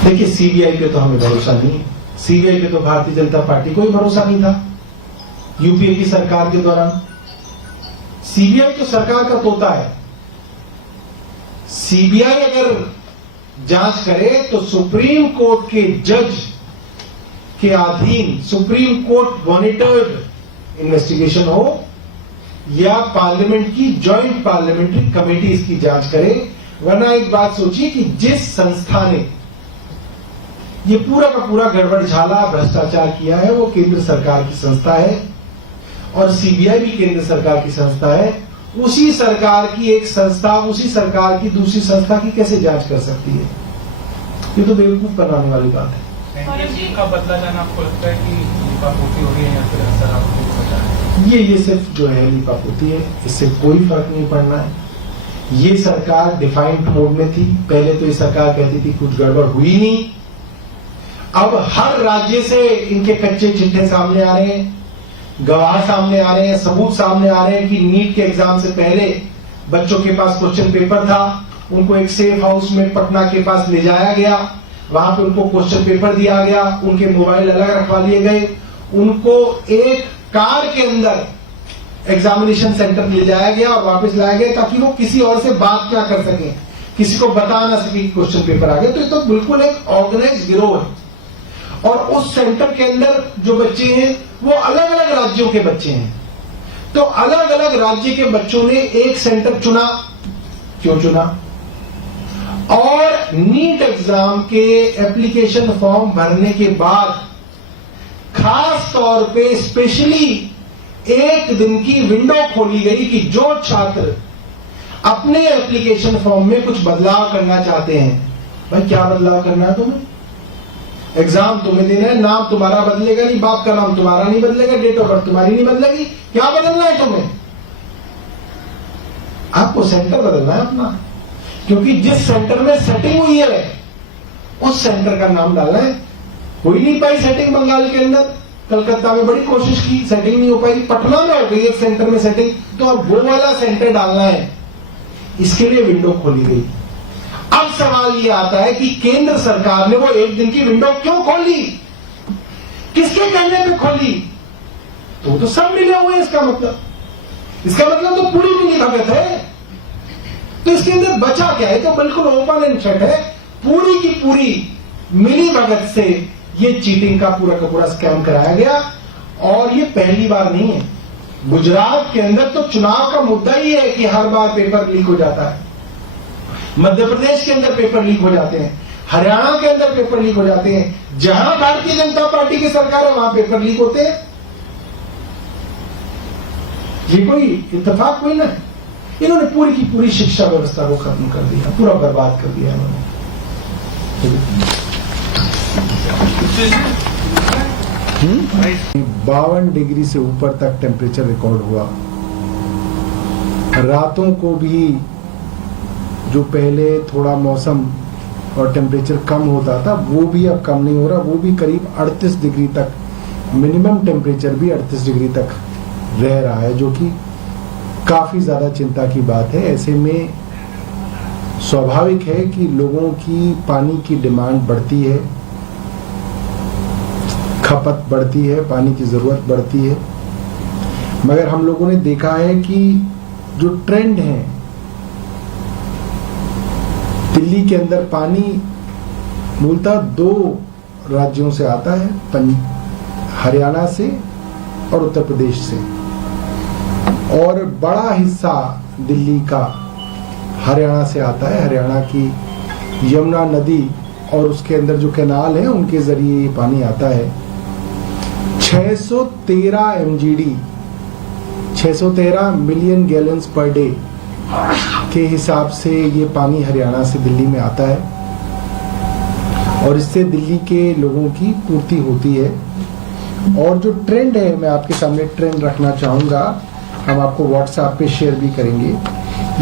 देखिए, सीबीआई पे तो हमें भरोसा नहीं है। सीबीआई पे तो भारतीय जनता पार्टी को ही भरोसा नहीं था यूपीए की सरकार के दौरान। सीबीआई तो सरकार का तोता है। सीबीआई अगर जांच करे तो सुप्रीम कोर्ट के जज के अधीन सुप्रीम कोर्ट मॉनिटर्ड इन्वेस्टिगेशन हो या पार्लियामेंट की जॉइंट पार्लियामेंट्री कमेटी इसकी जांच करे। वरना एक बात सोचिए कि जिस संस्था ने ये पूरा का पूरा गड़बड़झाला भ्रष्टाचार किया है वो केंद्र सरकार की संस्था है और सीबीआई भी केंद्र सरकार की संस्था है। उसी सरकार की एक संस्था उसी सरकार की दूसरी संस्था की कैसे जांच कर सकती है? ये तो बेवकूफ बनाने वाली बात है। का बदला जाना आपको लगता है कि लीपापोती हो रही है या फिर असर आपको पता है? ये सिर्फ जो है लीपापोती है, इससे कोई फर्क नहीं पड़ना है। ये सरकार डिफाइंड मोड में थी। पहले तो ये सरकार कहती थी कुछ गड़बड़ हुई नहीं। अब हर राज्य से इनके कच्चे चिट्ठे सामने आ रहे हैं, गवाह सामने आ रहे हैं, सबूत सामने आ रहे हैं कि नीट के एग्जाम से पहले बच्चों के पास क्वेश्चन पेपर था, उनको एक सेफ हाउस में पटना के पास ले जाया गया, वहां पे उनको क्वेश्चन पेपर दिया गया, उनके मोबाइल अलग रखवा लिए गए, उनको एक कार के अंदर एग्जामिनेशन सेंटर ले जाया गया और वापस लाया गया ताकि वो किसी और से बात क्या कर सके, किसी को बता ना सके क्वेश्चन पेपर आ गया। तो ये तो बिल्कुल एक ऑर्गेनाइज गिरोह है। और उस सेंटर के अंदर जो बच्चे हैं वो अलग अलग राज्यों के बच्चे हैं। तो अलग अलग राज्य के बच्चों ने एक सेंटर चुना। क्यों चुना? और नीट एग्जाम के एप्लीकेशन फॉर्म भरने के बाद खास तौर पे स्पेशली एक दिन की विंडो खोली गई कि जो छात्र अपने एप्लीकेशन फॉर्म में कुछ बदलाव करना चाहते हैं, भाई क्या बदलाव करना है तुम्हें? एग्जाम तुम्हें देना है, नाम तुम्हारा बदलेगा नहीं, बाप का नाम तुम्हारा नहीं बदलेगा, डेट ऑफ बर्थ तुम्हारी नहीं बदलेगी, क्या बदलना है तुम्हें? आपको सेंटर बदलना है अपना, क्योंकि जिस सेंटर में सेटिंग हुई है उस सेंटर का नाम डालना है। हो ही नहीं पाई सेटिंग बंगाल के अंदर, कलकत्ता में बड़ी कोशिश की, सेटिंग नहीं हो पाई, पटना में हो गई एक सेंटर में सेटिंग, तो अब वो वाला सेंटर डालना है, इसके लिए विंडो खोली गई। अब सवाल ये आता है कि केंद्र सरकार ने वो एक दिन की विंडो क्यों खोली, किसके कहने पे खोली? तो सब मिले हुए हैं। इसका मतलब तो पूरी मिली भगत है। तो इसके अंदर बचा क्या है? तो बिल्कुल ओपन एंड शट है। पूरी की पूरी मिली भगत से ये चीटिंग का पूरा स्कैम कराया गया। और ये पहली बार नहीं है। गुजरात के अंदर तो चुनाव का मुद्दा ही है कि हर बार पेपर लीक हो जाता है। मध्य प्रदेश के अंदर पेपर लीक हो जाते हैं, हरियाणा के अंदर पेपर लीक हो जाते हैं। जहां भारतीय जनता पार्टी की सरकार है वहां पेपर लीक होते हैं। ये कोई इत्तेफाक कोई ना है। इन्होंने पूरी की पूरी शिक्षा व्यवस्था को खत्म कर दिया, पूरा बर्बाद कर दिया इन्होंने। 52 डिग्री से ऊपर तक टेम्परेचर रिकॉर्ड हुआ। रातों को भी जो पहले थोड़ा मौसम और टेम्परेचर कम होता था वो भी अब कम नहीं हो रहा, वो भी करीब 38 डिग्री तक, मिनिमम टेम्परेचर भी 38 डिग्री तक रह रहा है, जो कि काफी ज्यादा चिंता की बात है। ऐसे में स्वाभाविक है कि लोगों की पानी की डिमांड बढ़ती है, खपत बढ़ती है, पानी की जरूरत बढ़ती है। मगर हम लोगों ने देखा है कि जो ट्रेंड है, दिल्ली के अंदर पानी मूलतः 2 राज्यों से आता है, हरियाणा से और उत्तर प्रदेश से, और बड़ा हिस्सा दिल्ली का हरियाणा से आता है। हरियाणा की यमुना नदी और उसके अंदर जो कैनाल है उनके जरिए ये पानी आता है। 613 एमजीडी, 613 मिलियन गैलन्स पर डे के हिसाब से ये पानी हरियाणा से दिल्ली में आता है और इससे दिल्ली के लोगों की पूर्ति होती है। और जो ट्रेंड है, मैं आपके सामने ट्रेंड रखना चाहूंगा, हम आपको व्हाट्सएप पे शेयर भी करेंगे।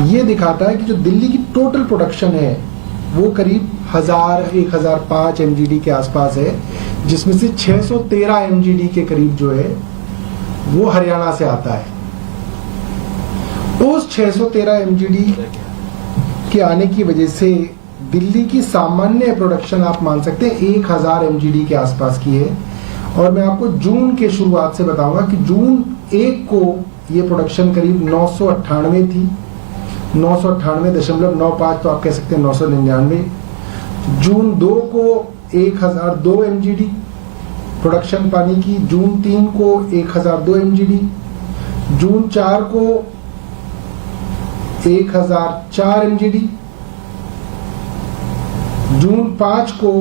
ये दिखाता है कि जो दिल्ली की टोटल प्रोडक्शन है वो करीब 1005 एमजीडी के आसपास है, जिसमें से 613 एमजीडी के करीब जो है वो हरियाणा से आता है। उस 613 एमजीडी के आने की वजह से दिल्ली की सामान्य प्रोडक्शन आप मान सकते हैं 1000 एमजीडी के आसपास की है। और मैं आपको जून के शुरुआत से बताऊंगा कि जून 1 को ये प्रोडक्शन करीब 998 थी, 998.95, तो आप कह सकते हैं 999। जून 2 को 1002 एमजीडी प्रोडक्शन पानी की, जून 3 को 1002 एमजीडी, जून 4 को 1004 एमजीडी, जून 5 को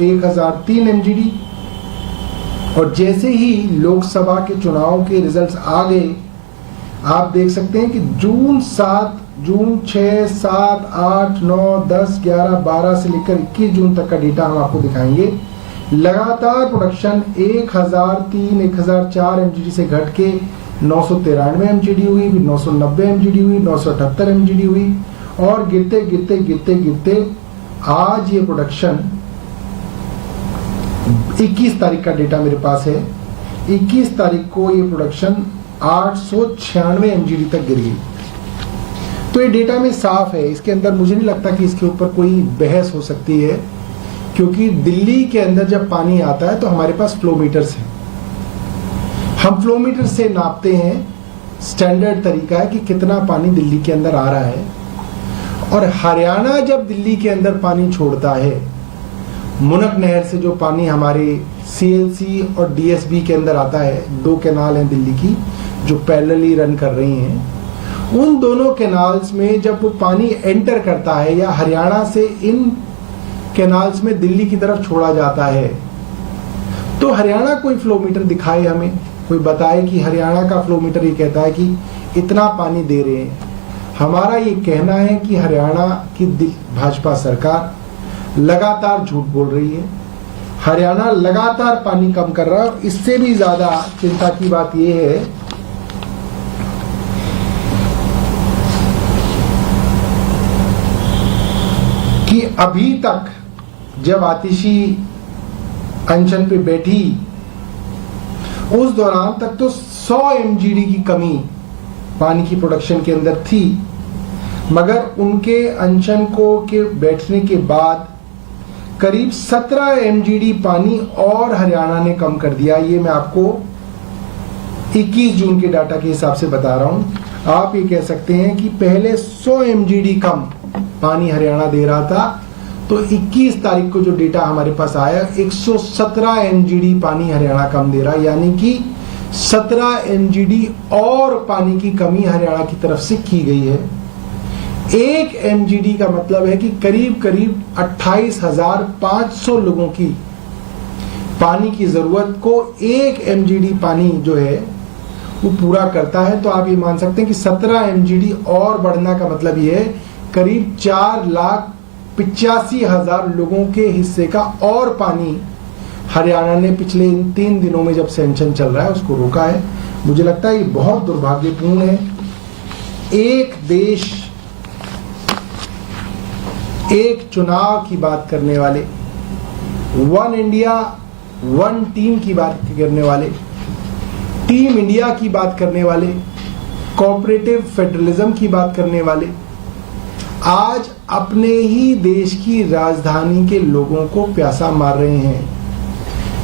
1003 एमजीडी। और जैसे ही लोकसभा के चुनाव के रिजल्ट्स आ गए, आप देख सकते हैं कि जून 7, जून 6, 7, 8, 9, 10, 11, 12 से लेकर 21 जून तक का डेटा हम आपको दिखाएंगे। लगातार प्रोडक्शन 1003, 1004 एमजीडी से घट के 993 एमजीडी हुई, फिर 990 एमजीडी हुई, 978 एमजीडी हुई, और गिरते गिरते गिरते गिरते आज ये प्रोडक्शन 21 तारीख का डेटा मेरे पास है। 21 तारीख को ये प्रोडक्शन 896 एमजीडी तक गिर गई। तो ये डेटा में साफ है, इसके अंदर मुझे नहीं लगता कि इसके ऊपर कोई बहस हो सकती है, क्योंकि दिल्ली के अंदर जब पानी आता है तो हमारे पास फ्लोमीटर्स हैं। हम फ्लोमीटर से नापते हैं, स्टैंडर्ड तरीका है कि कितना पानी दिल्ली के अंदर आ रहा है। और हरियाणा जब दिल्ली के अंदर पानी छोड़ता है, मुनक नहर से जो पानी हमारे सीएलसी और डीएसबी के अंदर आता है, 2 कैनाल हैं दिल्ली की जो पैरेलली रन कर रही हैं, उन दोनों कैनाल्स में जब वो पानी एंटर करता है या हरियाणा से इन कैनाल्स में दिल्ली की तरफ छोड़ा जाता है, तो हरियाणा कोई फ्लोमीटर दिखाए, हमें कोई बताए कि हरियाणा का फ्लोमीटर ये कहता है कि इतना पानी दे रहे हैं। हमारा ये कहना है कि हरियाणा की भाजपा सरकार लगातार झूठ बोल रही है। हरियाणा लगातार पानी कम कर रहा है। और इससे भी ज्यादा चिंता की बात यह है कि अभी तक जब आतिशी अनशन पे बैठी, उस दौरान तक तो 100 एमजीडी की कमी पानी की प्रोडक्शन के अंदर थी, मगर उनके अनशन को के बैठने के बाद करीब 17 एमजीडी पानी और हरियाणा ने कम कर दिया। ये मैं आपको 21 जून के डाटा के हिसाब से बता रहा हूं। आप ये कह सकते हैं कि पहले 100 एमजीडी कम पानी हरियाणा दे रहा था, तो 21 तारीख को जो डेटा हमारे पास आया 117 एमजीडी पानी हरियाणा कम दे रहा, यानी कि 17 एमजीडी और पानी की कमी हरियाणा की तरफ से की गई है। 1 एमजीडी का मतलब है कि करीब करीब 28,500 लोगों की पानी की जरूरत को 1 एमजीडी पानी जो है वो पूरा करता है, तो आप ये मान सकते हैं कि 17 MGD और बढ़ना का मतलब ये है करीब 4,85,000 लोगों के हिस्से का और पानी हरियाणा ने पिछले इन 3 दिनों में जब सैंक्शन चल रहा है उसको रोका है। मुझे लगता है ये बहुत दुर्भाग्यपूर्ण है। एक देश, एक चुनाव की बात करने वाले, वन इंडिया वन टीम की बात करने वाले, टीम इंडिया की बात करने वाले, कोऑपरेटिव फेडरलिज्म की बात करने वाले आज अपने ही देश की राजधानी के लोगों को प्यासा मार रहे हैं,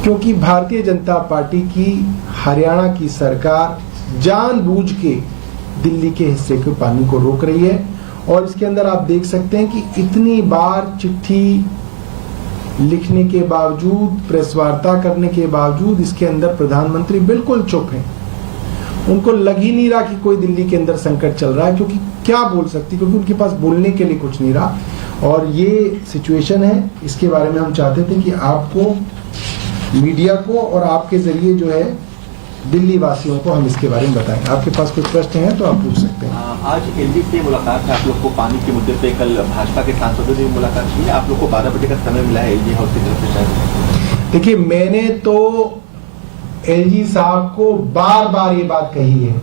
क्योंकि भारतीय जनता पार्टी की हरियाणा की सरकार जानबूझ के दिल्ली के हिस्से के पानी को रोक रही है। और इसके अंदर आप देख सकते हैं कि इतनी बार चिट्ठी लिखने के बावजूद, प्रेस वार्ता करने के बावजूद इसके अंदर प्रधानमंत्री बिल्कुल चुप हैं। उनको लग ही नहीं रहा कि कोई दिल्ली के अंदर संकट चल रहा है, क्योंकि क्या बोल सकती, क्योंकि उनके पास बोलने के लिए कुछ नहीं रहा। और ये सिचुएशन है, इसके बारे में हम चाहते थे कि आपको, मीडिया को और आपके जरिए जो है दिल्ली वासियों को हम इसके बारे में बताएं। आपके पास कोई प्रश्न है तो आप पूछ सकते हैं। आज एलजी से मुलाकात है आप लोग को पानी के मुद्दे पे, कल भाजपा के सांसदों से मुलाकात की है, आप लोग को 12 बजे का समय मिला है एलजी हाउस की तरफ से शायद। देखिए, मैंने तो एलजी साहब को बार बार ये बात कही है।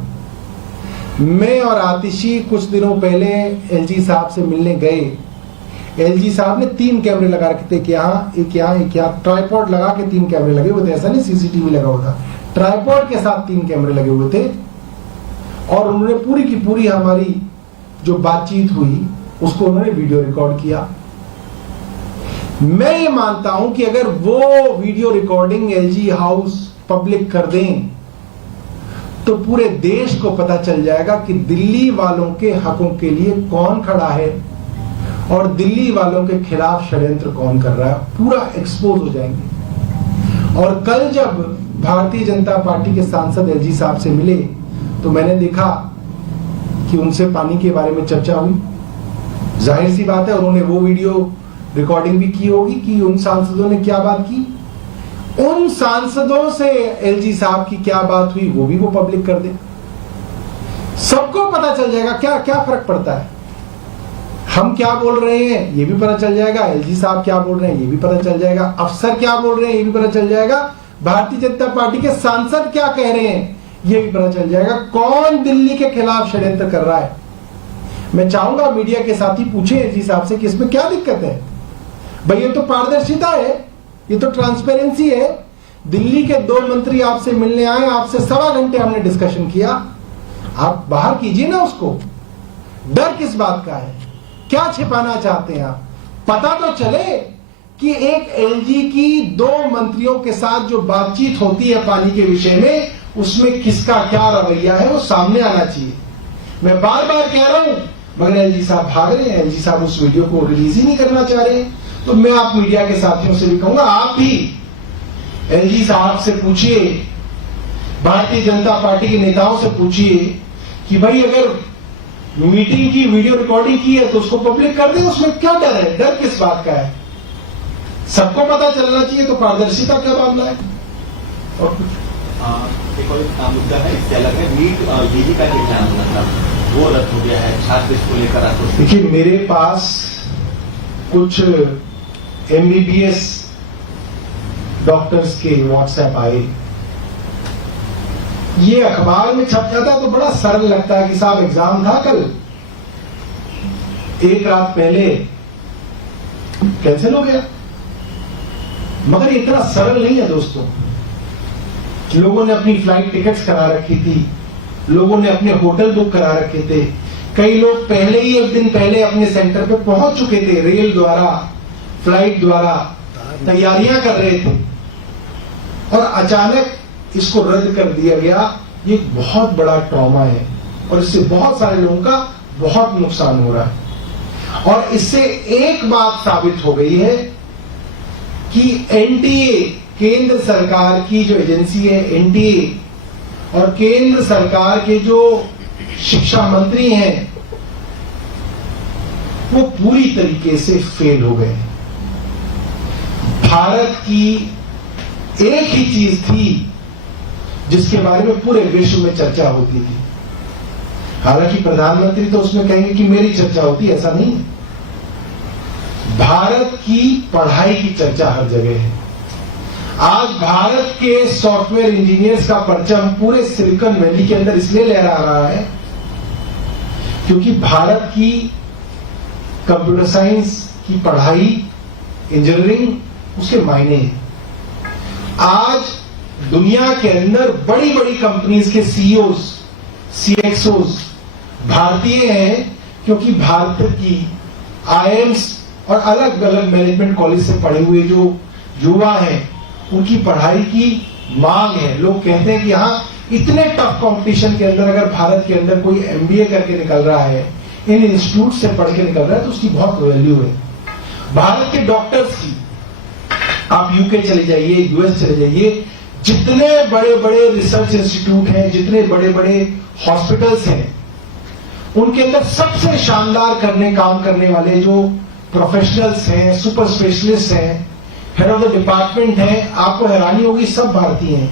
मैं और आतिशी कुछ दिनों पहले एलजी साहब से मिलने गए। एलजी साहब ने 3 कैमरे लगा रखे थे, एक यहाँ ट्राइपॉड लगा के 3 कैमरे लगे हुए थे, ऐसा नहीं सीसीटीवी लगा हुआ था, ट्राइपॉड के साथ 3 कैमरे लगे हुए थे। और उन्होंने पूरी की पूरी हमारी जो बातचीत हुई उसको उन्होंने वीडियो रिकॉर्ड किया। मैं ये मानता हूं कि अगर वो video recording LG house public कर दें तो पूरे देश को पता चल जाएगा कि दिल्ली वालों के हकों के लिए कौन खड़ा है और दिल्ली वालों के खिलाफ षड्यंत्र कौन कर रहा है, पूरा एक्सपोज हो जाएंगे। और कल जब भारतीय जनता पार्टी के सांसद एलजी साहब से मिले तो मैंने देखा कि उनसे पानी के बारे में चर्चा हुई। जाहिर सी बात है उन्होंने वो वीडियो रिकॉर्डिंग भी की होगी कि उन सांसदों ने क्या बात की, उन सांसदों से एलजी साहब की क्या बात हुई वो भी वो पब्लिक कर दे, सबको पता चल जाएगा। क्या क्या फर्क पड़ता है, हम क्या बोल रहे हैं ये भी पता चल जाएगा, एलजी साहब क्या बोल रहे हैं ये भी पता चल जाएगा, अफसर क्या बोल रहे हैं ये भी पता चल जाएगा, भारतीय जनता पार्टी के सांसद क्या कह रहे हैं ये भी पता चल जाएगा, कौन दिल्ली के खिलाफ षड्यंत्र कर रहा है। मैं चाहूंगा मीडिया के साथी पूछे एलजी साहब से कि इसमें क्या दिक्कत है। भाई ये तो पारदर्शिता है, ये तो ट्रांसपेरेंसी है। दिल्ली के 2 मंत्री आपसे मिलने आए, आपसे 1.25 घंटे हमने डिस्कशन किया, आप बाहर कीजिए ना उसको। डर किस बात का है, क्या छिपाना चाहते हैं आप। पता तो चले कि एक एलजी की 2 मंत्रियों के साथ जो बातचीत होती है पानी के विषय में, उसमें किसका क्या रवैया है वो सामने आना चाहिए। मैं बार बार कह रहा हूं मगर एलजी साहब भाग रहे हैं, एलजी साहब उस वीडियो को रिलीज ही नहीं करना चाह रहे। तो मैं आप मीडिया के साथियों से भी कहूंगा, आप भी एलजी साहब से पूछिए, भारतीय जनता पार्टी के नेताओं से पूछिए कि भाई अगर मीटिंग की वीडियो रिकॉर्डिंग की है तो उसको पब्लिक कर दे, उसमें क्या डर है, डर किस बात का है। सबको पता चलना चाहिए, तो पारदर्शिता का मामला है। और एक और मुद्दा है, इससे अलग है, नीट जीडी का एग्जाम होना था वो रद्द हो गया है, छात्र इसको लेकर आपको। देखिए, मेरे पास कुछ MBBS डॉक्टर्स के व्हाट्सएप आए, ये अखबार में छप जाता है तो बड़ा सरल लगता है कि साहब एग्जाम था कल, एक रात पहले कैंसिल हो गया। मगर इतना सरल नहीं है दोस्तों। लोगों ने अपनी फ्लाइट टिकट्स करा रखी थी, लोगों ने अपने होटल बुक करा रखे थे, कई लोग पहले ही 1 दिन पहले अपने सेंटर पे पहुंच चुके थे, रेल द्वारा, फ्लाइट द्वारा तैयारियां कर रहे थे, और अचानक इसको रद्द कर दिया गया। ये बहुत बड़ा ट्रॉमा है और इससे बहुत सारे लोगों का बहुत नुकसान हो रहा है। और इससे एक बात साबित हो गई है कि एनटीए, केंद्र सरकार की जो एजेंसी है एनटीए, और केंद्र सरकार के जो शिक्षा मंत्री हैं वो पूरी तरीके से फेल हो गए। भारत की एक ही चीज थी जिसके बारे में पूरे विश्व में चर्चा होती थी। हालांकि प्रधानमंत्री तो उसमें कहेंगे कि मेरी चर्चा होती है, ऐसा नहीं है। भारत की पढ़ाई की चर्चा हर जगह है। आज भारत के सॉफ्टवेयर इंजीनियर्स का परचम पूरे सिलिकॉन वैली के अंदर इसलिए लहरा रहा है क्योंकि भारत की कंप्यूटर साइंस की पढ़ाई, इंजीनियरिंग, उसके मायने हैं। आज दुनिया के अंदर बड़ी बड़ी कंपनीज के सीईओज, सीएक्सओज भारतीय हैं क्योंकि भारत की आईआईएम्स और अलग अलग मैनेजमेंट कॉलेज से पढ़े हुए जो युवा हैं उनकी पढ़ाई की मांग है। लोग कहते हैं कि हाँ, इतने टफ कंपटीशन के अंदर अगर भारत के अंदर कोई एमबीए करके निकल रहा है, इन इंस्टीट्यूट से पढ़ के निकल रहा है, तो उसकी बहुत वैल्यू है। भारत के डॉक्टर्स की आप यूके चले जाइए, यूएस चले जाइए, जितने बड़े बड़े रिसर्च इंस्टीट्यूट हैं, जितने बड़े बड़े हॉस्पिटल्स हैं, उनके अंदर सबसे शानदार काम करने वाले जो प्रोफेशनल्स हैं, सुपर स्पेशलिस्ट हैं, हेड ऑफ द डिपार्टमेंट हैं, आपको हैरानी होगी, सब भारतीय हैं।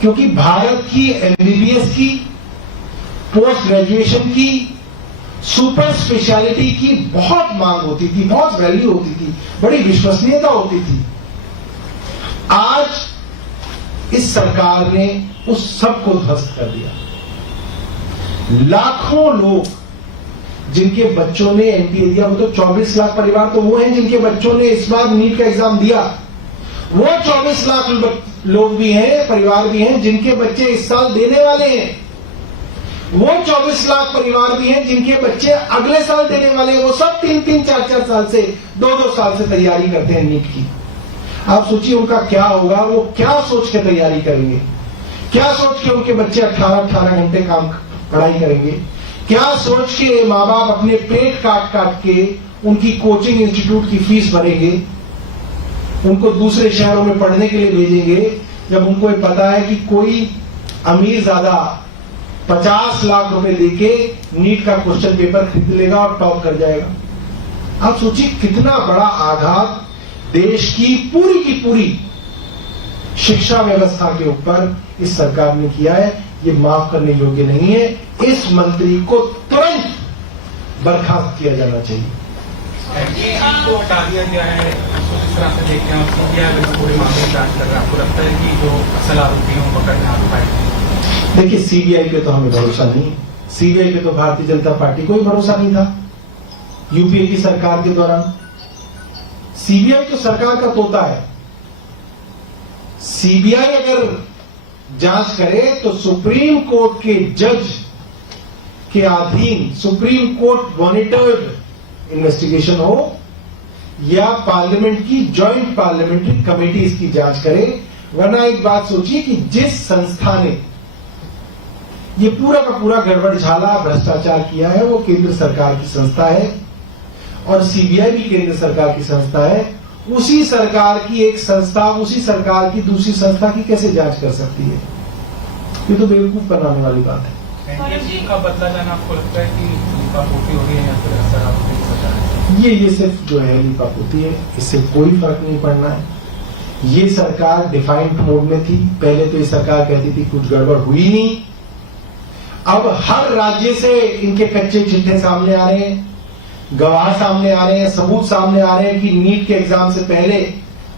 क्योंकि भारत की एमबीबीएस की, पोस्ट ग्रेजुएशन की, सुपर स्पेशलिटी की बहुत मांग होती थी, बहुत वैल्यू होती थी, बड़ी विश्वसनीयता होती थी। आज इस सरकार ने उस सब को ध्वस्त कर दिया। लाखों लोग जिनके बच्चों ने एनटीए दिया, वो तो 24 लाख परिवार तो वो हैं जिनके बच्चों ने इस बार नीट का एग्जाम दिया। वो 24 लाख लोग भी हैं, परिवार भी हैं जिनके बच्चे इस साल देने वाले हैं। वो 24 लाख परिवार भी हैं जिनके बच्चे अगले साल देने वाले हैं। वो सब 3-3, 4-4 साल से, 2-2 साल से तैयारी करते हैं नीट की। आप सोचिए उनका क्या होगा, वो क्या सोच के तैयारी करेंगे, क्या सोच के उनके बच्चे 18-18 घंटे काम पढ़ाई करेंगे, क्या सोच के माँ बाप अपने पेट काट काट के उनकी कोचिंग इंस्टीट्यूट की फीस भरेंगे, उनको दूसरे शहरों में पढ़ने के लिए भेजेंगे, जब उनको ये पता है कि कोई अमीर ज्यादा 50 लाख रुपए देके नीट का क्वेश्चन पेपर खरीद लेगा और टॉप कर जाएगा। आप सोचिए कितना बड़ा आघात देश की पूरी शिक्षा व्यवस्था के ऊपर इस सरकार ने किया है। ये माफ करने योग्य नहीं है। इस मंत्री को तुरंत बर्खास्त किया जाना चाहिए। आपको हटा दिया गया है, उसको किस तरह से देखते हैं? सीबीआई पूरे मामले की जांच कर रहा है, आपको लगता है कि जो असल आरोपी हैं वो पकड़ में आ पाए? देखिए, सीबीआई पे तो हमें भरोसा नहीं। सीबीआई पे तो भारतीय जनता पार्टी को ही भरोसा नहीं था यूपीए की सरकार के दौरान। सीबीआई तो सरकार का तोता है। सीबीआई अगर जांच करे तो सुप्रीम कोर्ट के जज के अधीन सुप्रीम कोर्ट मॉनिटर्ड इन्वेस्टिगेशन हो या पार्लियामेंट की जॉइंट पार्लियामेंट्री कमेटी इसकी जांच करे। वरना एक बात सोचिए कि जिस संस्था ने ये पूरा का पूरा गड़बड़झाला भ्रष्टाचार किया है वो केंद्र सरकार की संस्था है और सीबीआई भी केंद्र सरकार की संस्था है। उसी सरकार की एक संस्था उसी सरकार की दूसरी संस्था की कैसे जांच कर सकती है? ये तो बेवकूफ बनाने वाली बात है। का बदला जाना आपको लगता है कि लीपापोती हो रही है या फिर असर आरोपी सजा है? ये सिर्फ जो है लीपापोती है, इससे कोई फर्क नहीं पड़ना है। ये सरकार डिफाइंड मोड में थी। पहले तो ये सरकार कहती थी कुछ गड़बड़ हुई नहीं। अब हर राज्य से इनके कच्चे चिट्ठे सामने आ रहे हैं, गवाह सामने आ रहे हैं, सबूत सामने आ रहे हैं कि नीट के एग्जाम से पहले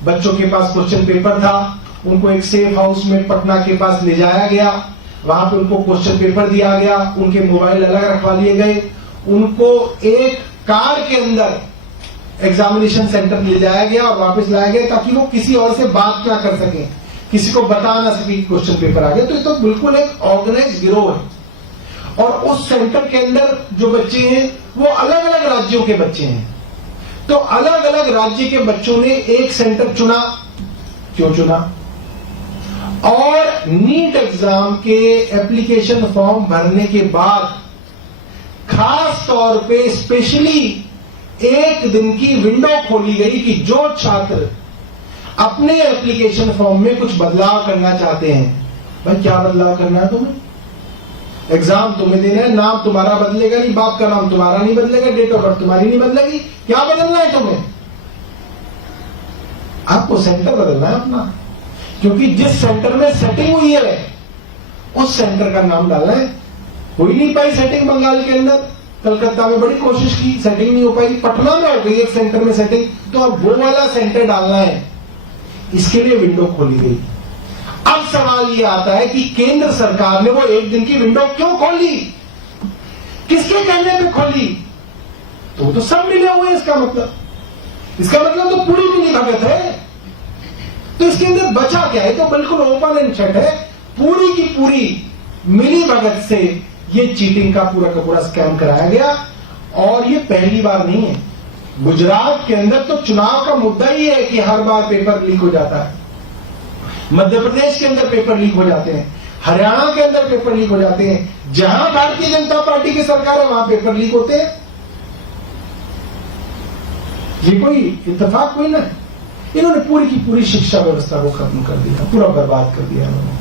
बच्चों के पास क्वेश्चन पेपर था, उनको एक सेफ हाउस में पटना के पास ले जाया गया, वहां पे उनको क्वेश्चन पेपर दिया गया, उनके मोबाइल अलग रखवा लिए गए, उनको एक कार के अंदर एग्जामिनेशन सेंटर ले जाया गया और वापस लाया गया ताकि वो किसी और से बात ना कर सके, किसी को बता ना सके क्वेश्चन पेपर आ गया। तो ये तो बिल्कुल एक ऑर्गेनाइज गिरोह है। और उस सेंटर के अंदर जो बच्चे हैं वो अलग अलग राज्यों के बच्चे हैं। तो अलग अलग राज्य के बच्चों ने एक सेंटर चुना। क्यों चुना? और नीट एग्जाम के एप्लीकेशन फॉर्म भरने के बाद खास तौर पे स्पेशली एक दिन की विंडो खोली गई कि जो छात्र अपने एप्लीकेशन फॉर्म में कुछ बदलाव करना चाहते हैं, भाई क्या बदलाव करना है तुम्हें? एग्जाम तुम्हें देना है, नाम तुम्हारा बदलेगा नहीं, बाप का नाम तुम्हारा नहीं बदलेगा, डेट ऑफ बर्थ तुम्हारी नहीं बदलेगी, क्या बदलना है तुम्हें? आपको सेंटर बदलना है अपना। क्योंकि जिस सेंटर में सेटिंग हुई है उस सेंटर का नाम डालना है। हो ही नहीं पाई सेटिंग बंगाल के अंदर, कलकत्ता में बड़ी कोशिश की, सेटिंग नहीं हो पाई, पटना में हो गई एक सेंटर में सेटिंग, तो अब वो वाला सेंटर डालना है, इसके लिए विंडो खोली गई। अब सवाल ये आता है कि केंद्र सरकार ने वो एक दिन की विंडो क्यों खोली, किसके कहने पे खोली? तो सब मिले हुए हैं, इसका मतलब तो पूरी मिली भगत है। तो इसके अंदर बचा क्या है? तो बिल्कुल ओपन एंड शट है, पूरी की पूरी मिली भगत से ये चीटिंग का पूरा स्कैम कराया गया। और ये पहली बार नहीं है, गुजरात के अंदर तो चुनाव का मुद्दा ही है कि हर बार पेपर लीक हो जाता है, मध्य प्रदेश के अंदर पेपर लीक हो जाते हैं, हरियाणा के अंदर पेपर लीक हो जाते हैं, जहां भारतीय जनता पार्टी की सरकार है वहां पेपर लीक होते हैं। ये कोई इत्तेफाक कोई ना है। इन्होंने पूरी की पूरी शिक्षा व्यवस्था को खत्म कर दिया, पूरा बर्बाद कर दिया इन्होंने।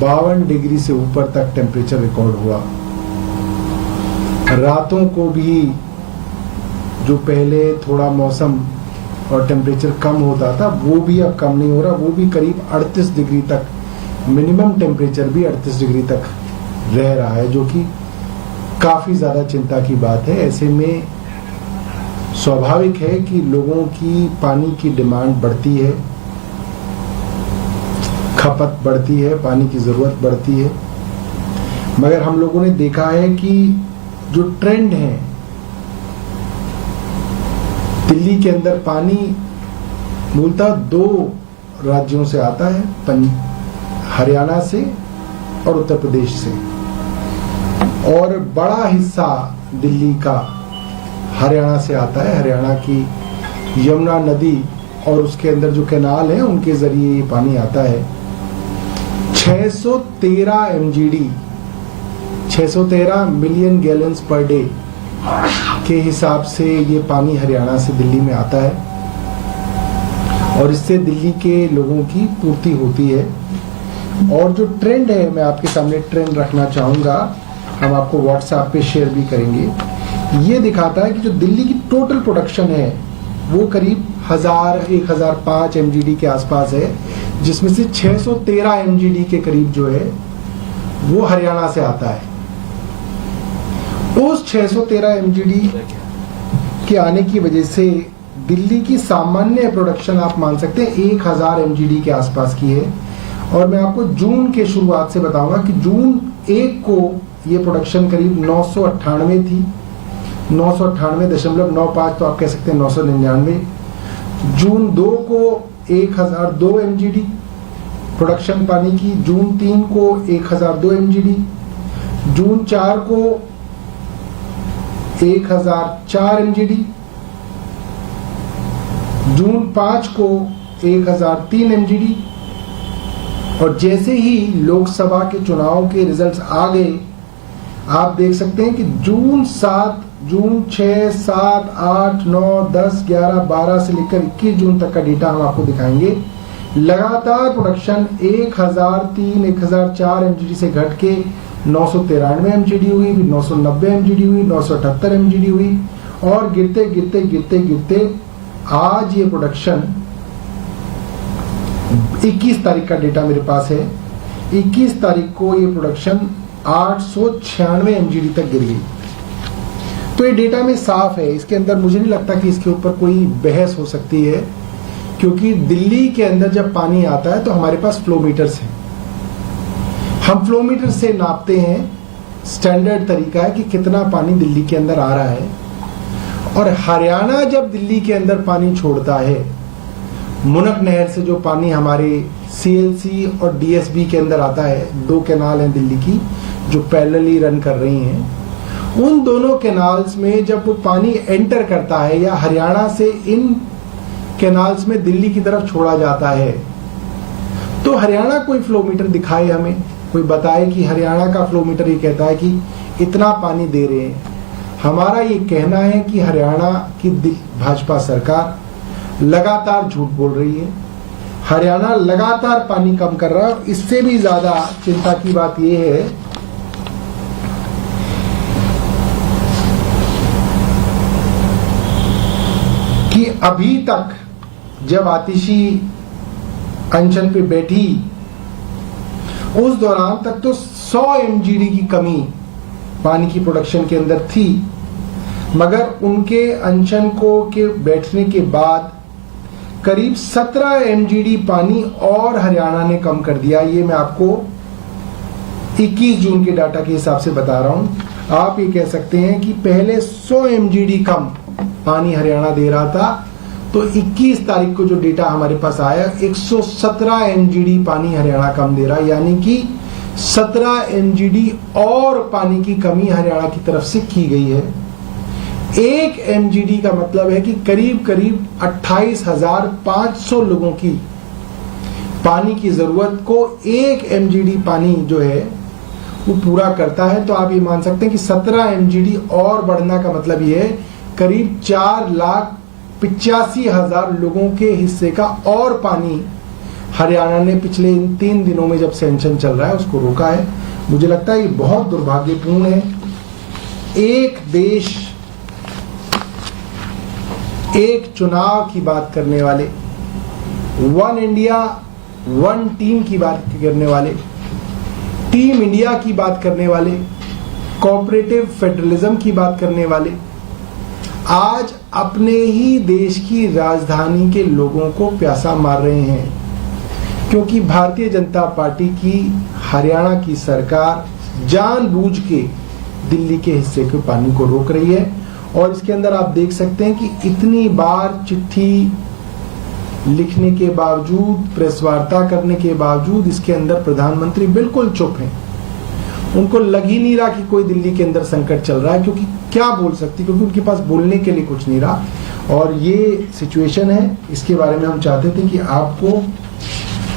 52 डिग्री से ऊपर तक टेम्परेचर रिकॉर्ड हुआ। रातों को भी जो पहले थोड़ा मौसम और टेम्परेचर कम होता था वो भी अब कम नहीं हो रहा, वो भी करीब 38 डिग्री तक, मिनिमम टेम्परेचर भी 38 डिग्री तक रह रहा है, जो कि काफी ज्यादा चिंता की बात है। ऐसे में स्वाभाविक है कि लोगों की पानी की डिमांड बढ़ती है, खपत बढ़ती है, पानी की जरूरत बढ़ती है। मगर हम लोगों ने देखा है कि जो ट्रेंड है, दिल्ली के अंदर पानी मूलतः 2 राज्यों से आता है, हरियाणा से और उत्तर प्रदेश से, और बड़ा हिस्सा दिल्ली का हरियाणा से आता है। हरियाणा की यमुना नदी और उसके अंदर जो कैनाल है उनके जरिए ये पानी आता है। 613 MGD, 613 million gallons per day के हिसाब से ये पानी हरियाणा से दिल्ली में आता है और इससे दिल्ली के लोगों की पूर्ति होती है। और जो ट्रेंड है, मैं आपके सामने ट्रेंड रखना चाहूंगा, हम आपको व्हाट्सएप पे शेयर भी करेंगे। ये दिखाता है कि जो दिल्ली की टोटल प्रोडक्शन है वो करीब 1005 MGD के आसपास है, जिसमें से 613 MGD के करीब जो है वो हरियाणा से आता है। उस 613 MGD के आने की वजह से दिल्ली की सामान्य प्रोडक्शन आप मान सकते हैं 1000 MGD के आसपास की है। और मैं आपको जून के शुरुआत से बताऊंगा कि जून 1 को ये प्रोडक्शन करीब 998 थी, 998.95, तो आप कह सकते हैं 999। जून 2 को 1002 MGD प्रोडक्शन पानी की, जून 3 को 1002 MGD, जून 4 को 1004 MGD, जून 5 को 1003 MGD। और जैसे ही लोकसभा के चुनाव के रिजल्ट्स आ गए, आप देख सकते हैं कि जून 7, जून 6, 7, 8, 9, 10, 11, 12 से लेकर 21 जून तक का डेटा हम आपको दिखाएंगे। लगातार प्रोडक्शन 1003, 1004 MGD से घट के 993 MGD हुई, फिर 990 MGD हुई, 978 MGD हुई, और गिरते गिरते गिरते गिरते आज ये प्रोडक्शन 21 तारीख का डेटा मेरे पास है। 21 तारीख को ये प्रोडक्शन 896 MGD तक गिर गई। तो ये डेटा में साफ है, इसके अंदर मुझे नहीं लगता कि इसके ऊपर कोई बहस हो सकती है, क्योंकि दिल्ली के अंदर जब पानी आता है तो हमारे पास फ्लोमीटर्स हैं, हम फ्लोमीटर से नापते हैं। स्टैंडर्ड तरीका है कि कितना पानी दिल्ली के अंदर आ रहा है। और हरियाणा जब दिल्ली के अंदर पानी छोड़ता है, मुनक नहर से जो पानी हमारे CLC और DSB के अंदर आता है, 2 कैनाल हैं दिल्ली की जो पैरेलली रन कर रही हैं, उन दोनों कैनाल्स में जब वो पानी एंटर करता है या हरियाणा से इन कैनाल्स में दिल्ली की तरफ छोड़ा जाता है, तो हरियाणा कोई फ्लोमीटर दिखाए हमें, कोई बताए कि हरियाणा का फ्लोमीटर ये कहता है कि इतना पानी दे रहे हैं। हमारा ये कहना है कि हरियाणा की भाजपा सरकार लगातार झूठ बोल रही है, हरियाणा लगातार पानी कम कर रहा है। इससे भी ज्यादा चिंता की बात यह है कि अभी तक जब आतिशी अनशन पे बैठी उस दौरान तक तो 100 MGD की कमी पानी की प्रोडक्शन के अंदर थी, मगर उनके अनशन को के बैठने के बाद करीब 17 MGD पानी और हरियाणा ने कम कर दिया। ये मैं आपको 21 जून के डाटा के हिसाब से बता रहा हूं। आप ये कह सकते हैं कि पहले 100 MGD कम पानी हरियाणा दे रहा था, तो 21 तारीख को जो डेटा हमारे पास आया 117 MGD पानी हरियाणा कम दे रहा, यानी कि 17 MGD और पानी की कमी हरियाणा की तरफ से की गई है। 1 MGD का मतलब है कि करीब करीब 28,500 लोगों की पानी की जरूरत को 1 MGD पानी जो है वो पूरा करता है। तो आप ये मान सकते हैं कि 17 MGD और बढ़ना का मतलब ये है करीब 4,85,000 लोगों के हिस्से का और पानी हरियाणा ने पिछले इन 3 दिनों में जब सेंशन चल रहा है उसको रोका है। मुझे लगता है ये बहुत दुर्भाग्यपूर्ण है। एक देश, एक चुनाव की बात करने वाले, वन इंडिया वन टीम की बात करने वाले, टीम इंडिया की बात करने वाले, कोऑपरेटिव फेडरलिज्म की बात करने वाले आज अपने ही देश की राजधानी के लोगों को प्यासा मार रहे हैं, क्योंकि भारतीय जनता पार्टी की हरियाणा की सरकार जानबूझ के दिल्ली के हिस्से के पानी को रोक रही है। और इसके अंदर आप देख सकते हैं कि इतनी बार चिट्ठी लिखने के बावजूद, प्रेस वार्ता करने के बावजूद इसके अंदर प्रधानमंत्री बिल्कुल चुप हैं। उनको लग ही नहीं रहा कि कोई दिल्ली के अंदर संकट चल रहा है, क्योंकि क्या बोल सकती, क्योंकि उनके पास बोलने के लिए कुछ नहीं रहा। और ये सिचुएशन है, इसके बारे में हम चाहते थे कि आपको,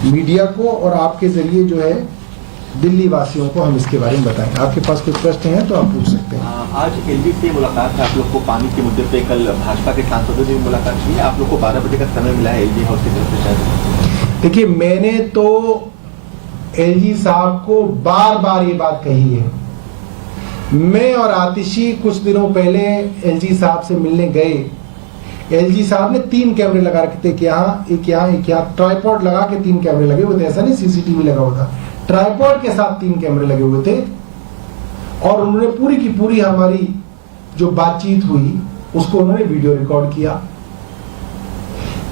मीडिया को और आपके जरिए जो है दिल्ली वासियों को हम इसके बारे में बताएं। आपके पास कोई प्रश्न है तो आप पूछ सकते हैं। आज एलजी से मुलाकात है आप लोग को पानी के मुद्दे पे, कल भाजपा के सांसदों से मुलाकात की है, आप लोग को 12 बजे का समय मिला है एलजी हाउस की तरफ से शायद। देखिए, मैंने तो एलजी साहब को बार बार ये बात कही है। मैं और आतिशी कुछ दिनों पहले एलजी साहब से मिलने गए। एलजी साहब ने 3 कैमरे लगा रखे थे, एक यहाँ ट्राइपॉड लगा के 3 कैमरे लगे हुए थे, ऐसा नहीं सीसीटीवी लगा हुआ था, ट्राइपॉड के साथ 3 कैमरे लगे हुए थे। और उन्होंने पूरी की पूरी हमारी जो बातचीत हुई उसको उन्होंने वीडियो रिकॉर्ड किया।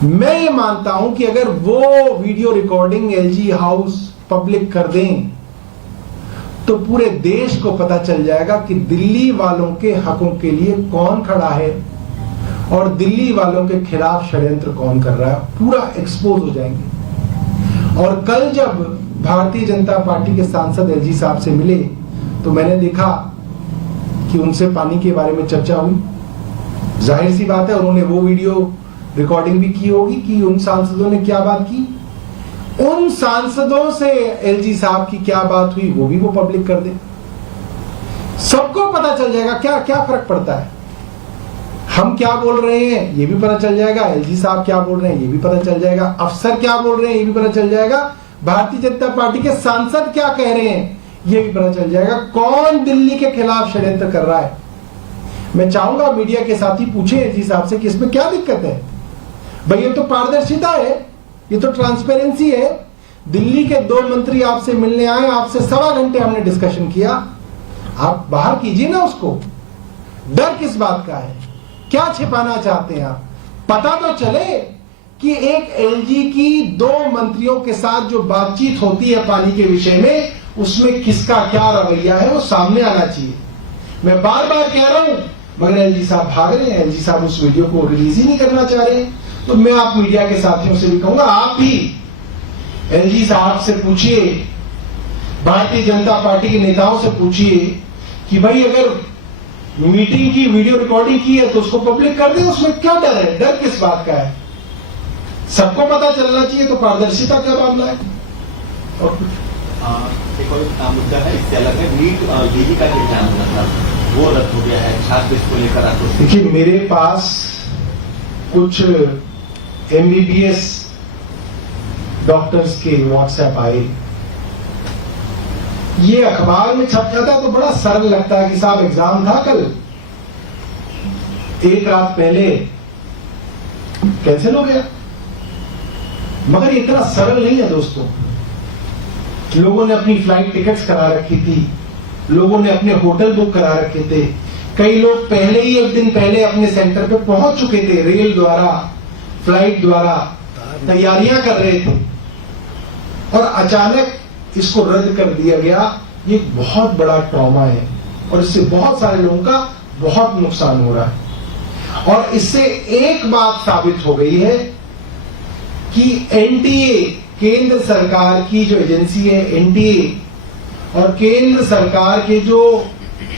मैं ये मानता हूं कि अगर वो video recording LG house public कर दें तो पूरे देश को पता चल जाएगा कि दिल्ली वालों के हकों के लिए कौन खड़ा है और दिल्ली वालों के खिलाफ षड्यंत्र कौन कर रहा है, पूरा एक्सपोज हो जाएंगे। और कल जब भारतीय जनता पार्टी के सांसद एलजी साहब से मिले तो मैंने देखा कि उनसे पानी के बारे में चर्चा हुई। जाहिर सी बात है उन्होंने वो वीडियो रिकॉर्डिंग भी की होगी कि उन सांसदों ने क्या बात की। उन सांसदों से एलजी साहब की क्या बात हुई वो भी वो पब्लिक कर दे, सबको पता चल जाएगा। क्या क्या फर्क पड़ता है, हम क्या बोल रहे हैं ये भी पता चल जाएगा, एलजी साहब क्या बोल रहे हैं ये भी पता चल जाएगा, अफसर क्या बोल रहे हैं ये भी पता चल जाएगा, भारतीय जनता पार्टी के सांसद क्या कह रहे हैं ये भी पता चल जाएगा, कौन दिल्ली के खिलाफ षड्यंत्र कर रहा है। मैं चाहूंगा मीडिया के साथी पूछे एलजी साहब से कि इसमें क्या दिक्कत है। भाई ये तो पारदर्शिता है, ये तो ट्रांसपेरेंसी है। दिल्ली के 2 मंत्री आपसे मिलने आए, आपसे 1.25 घंटे हमने डिस्कशन किया, आप बाहर कीजिए ना उसको। डर किस बात का है, क्या छिपाना चाहते हैं आप। पता तो चले कि एक एलजी की 2 मंत्रियों के साथ जो बातचीत होती है पानी के विषय में, उसमें किसका क्या रवैया है वो सामने आना चाहिए। मैं बार बार कह रहा हूं, मगर एलजी साहब भाग रहे हैं, एलजी साहब उस वीडियो को रिलीज ही नहीं करना चाह रहे। तो मैं आप मीडिया के साथियों से भी कहूंगा, आप भी एलजी साहब से पूछिए, भारतीय जनता पार्टी के नेताओं से पूछिए कि भाई अगर मीटिंग की वीडियो रिकॉर्डिंग की है तो उसको पब्लिक कर दे, उसमें क्या डर है, डर किस बात का है। सबको पता चलना चाहिए, तो पारदर्शिता का मामला है। और एक और मुद्दा है, इससे अलग है, नीट यूजी का एग्जाम होना था वो रद्द हो गया है, छात्र इसको लेकर आक्रोश। देखिए, मेरे पास कुछ एमबीबीएस डॉक्टर्स के व्हाट्सएप आए, ये अखबार में छप जाता तो बड़ा सरल लगता है कि साहब एग्जाम था कल, एक रात पहले कैंसिल हो गया। मगर इतना सरल नहीं है दोस्तों। लोगों ने अपनी फ्लाइट टिकट्स करा रखी थी, लोगों ने अपने होटल बुक करा रखे थे, कई लोग पहले ही एक दिन पहले अपने सेंटर पे पहुंच चुके थे, रेल द्वारा, फ्लाइट द्वारा तैयारियां कर रहे थे, और अचानक इसको रद्द कर दिया गया। ये बहुत बड़ा ट्रॉमा है और इससे बहुत सारे लोगों का बहुत नुकसान हो रहा है। और इससे एक बात साबित हो गई है कि एनटीए, केंद्र सरकार की जो एजेंसी है एनटीए, और केंद्र सरकार के जो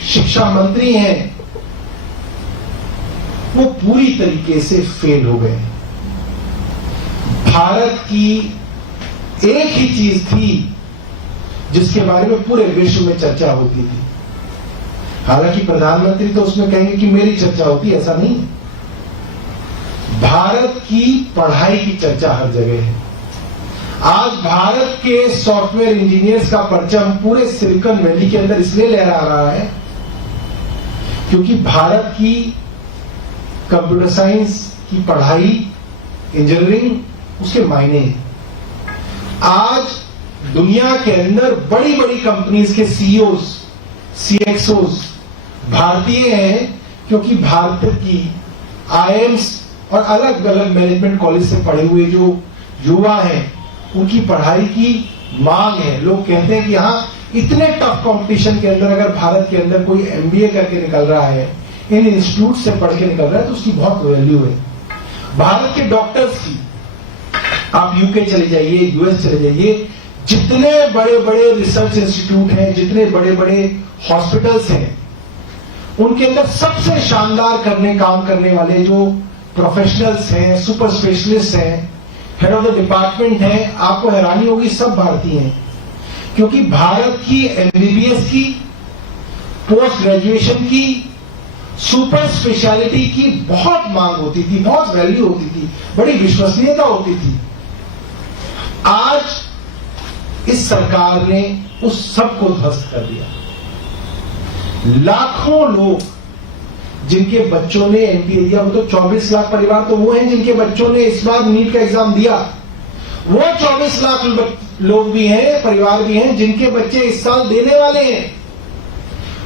शिक्षा मंत्री हैं, वो पूरी तरीके से फेल हो गए। भारत की एक ही चीज थी जिसके बारे में पूरे विश्व में चर्चा होती थी। हालांकि प्रधानमंत्री तो उसमें कहेंगे कि मेरी चर्चा होती, ऐसा नहीं है। भारत की पढ़ाई की चर्चा हर जगह है। आज भारत के सॉफ्टवेयर इंजीनियर्स का परचम पूरे सिलिकॉन वैली के अंदर इसलिए लहरा रहा है क्योंकि भारत की कंप्यूटर साइंस की पढ़ाई, इंजीनियरिंग, उसके मायने हैं। आज दुनिया के अंदर बड़ी बड़ी कंपनीज के सीईओज, सीएक्सओज भारतीय हैं, क्योंकि भारत की आईआईएम्स और अलग अलग मैनेजमेंट कॉलेज से पढ़े हुए जो युवा हैं, उनकी पढ़ाई की मांग है। लोग कहते हैं कि हाँ, इतने टफ कंपटीशन के अंदर अगर भारत के अंदर कोई एमबीए करके निकल रहा है, इन इंस्टीट्यूट से पढ़ के निकल रहा है, तो उसकी बहुत वैल्यू है। भारत के डॉक्टर्स की, आप यूके चले जाइए, यूएस चले जाइए, जितने बड़े बड़े रिसर्च इंस्टीट्यूट हैं, जितने बड़े बड़े हॉस्पिटल्स हैं, उनके अंदर सबसे शानदार काम करने वाले जो प्रोफेशनल्स हैं, सुपर स्पेशलिस्ट हैं, हेड ऑफ द डिपार्टमेंट हैं, आपको हैरानी होगी, सब भारतीय हैं। क्योंकि भारत की एमबीबीएस की, पोस्ट ग्रेजुएशन की, सुपर स्पेशलिटी की बहुत मांग होती थी, बहुत वैल्यू होती थी, बड़ी विश्वसनीयता होती थी। आज इस सरकार ने उस सब को ध्वस्त कर दिया। लाखों लोग जिनके बच्चों ने एनटीए दिया, वो तो 24 लाख परिवार तो वो हैं जिनके बच्चों ने इस बार नीट का एग्जाम दिया। वो 24 लाख लोग भी हैं, परिवार भी हैं, जिनके बच्चे इस साल देने वाले हैं।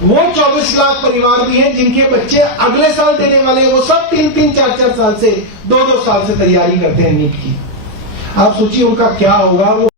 वो 24 लाख परिवार भी हैं जिनके बच्चे अगले साल देने वाले हैं। वो सब 3-3, 4-4 साल से, 2-2 साल से तैयारी करते हैं नीट की। आप सोचिए उनका क्या होगा। वो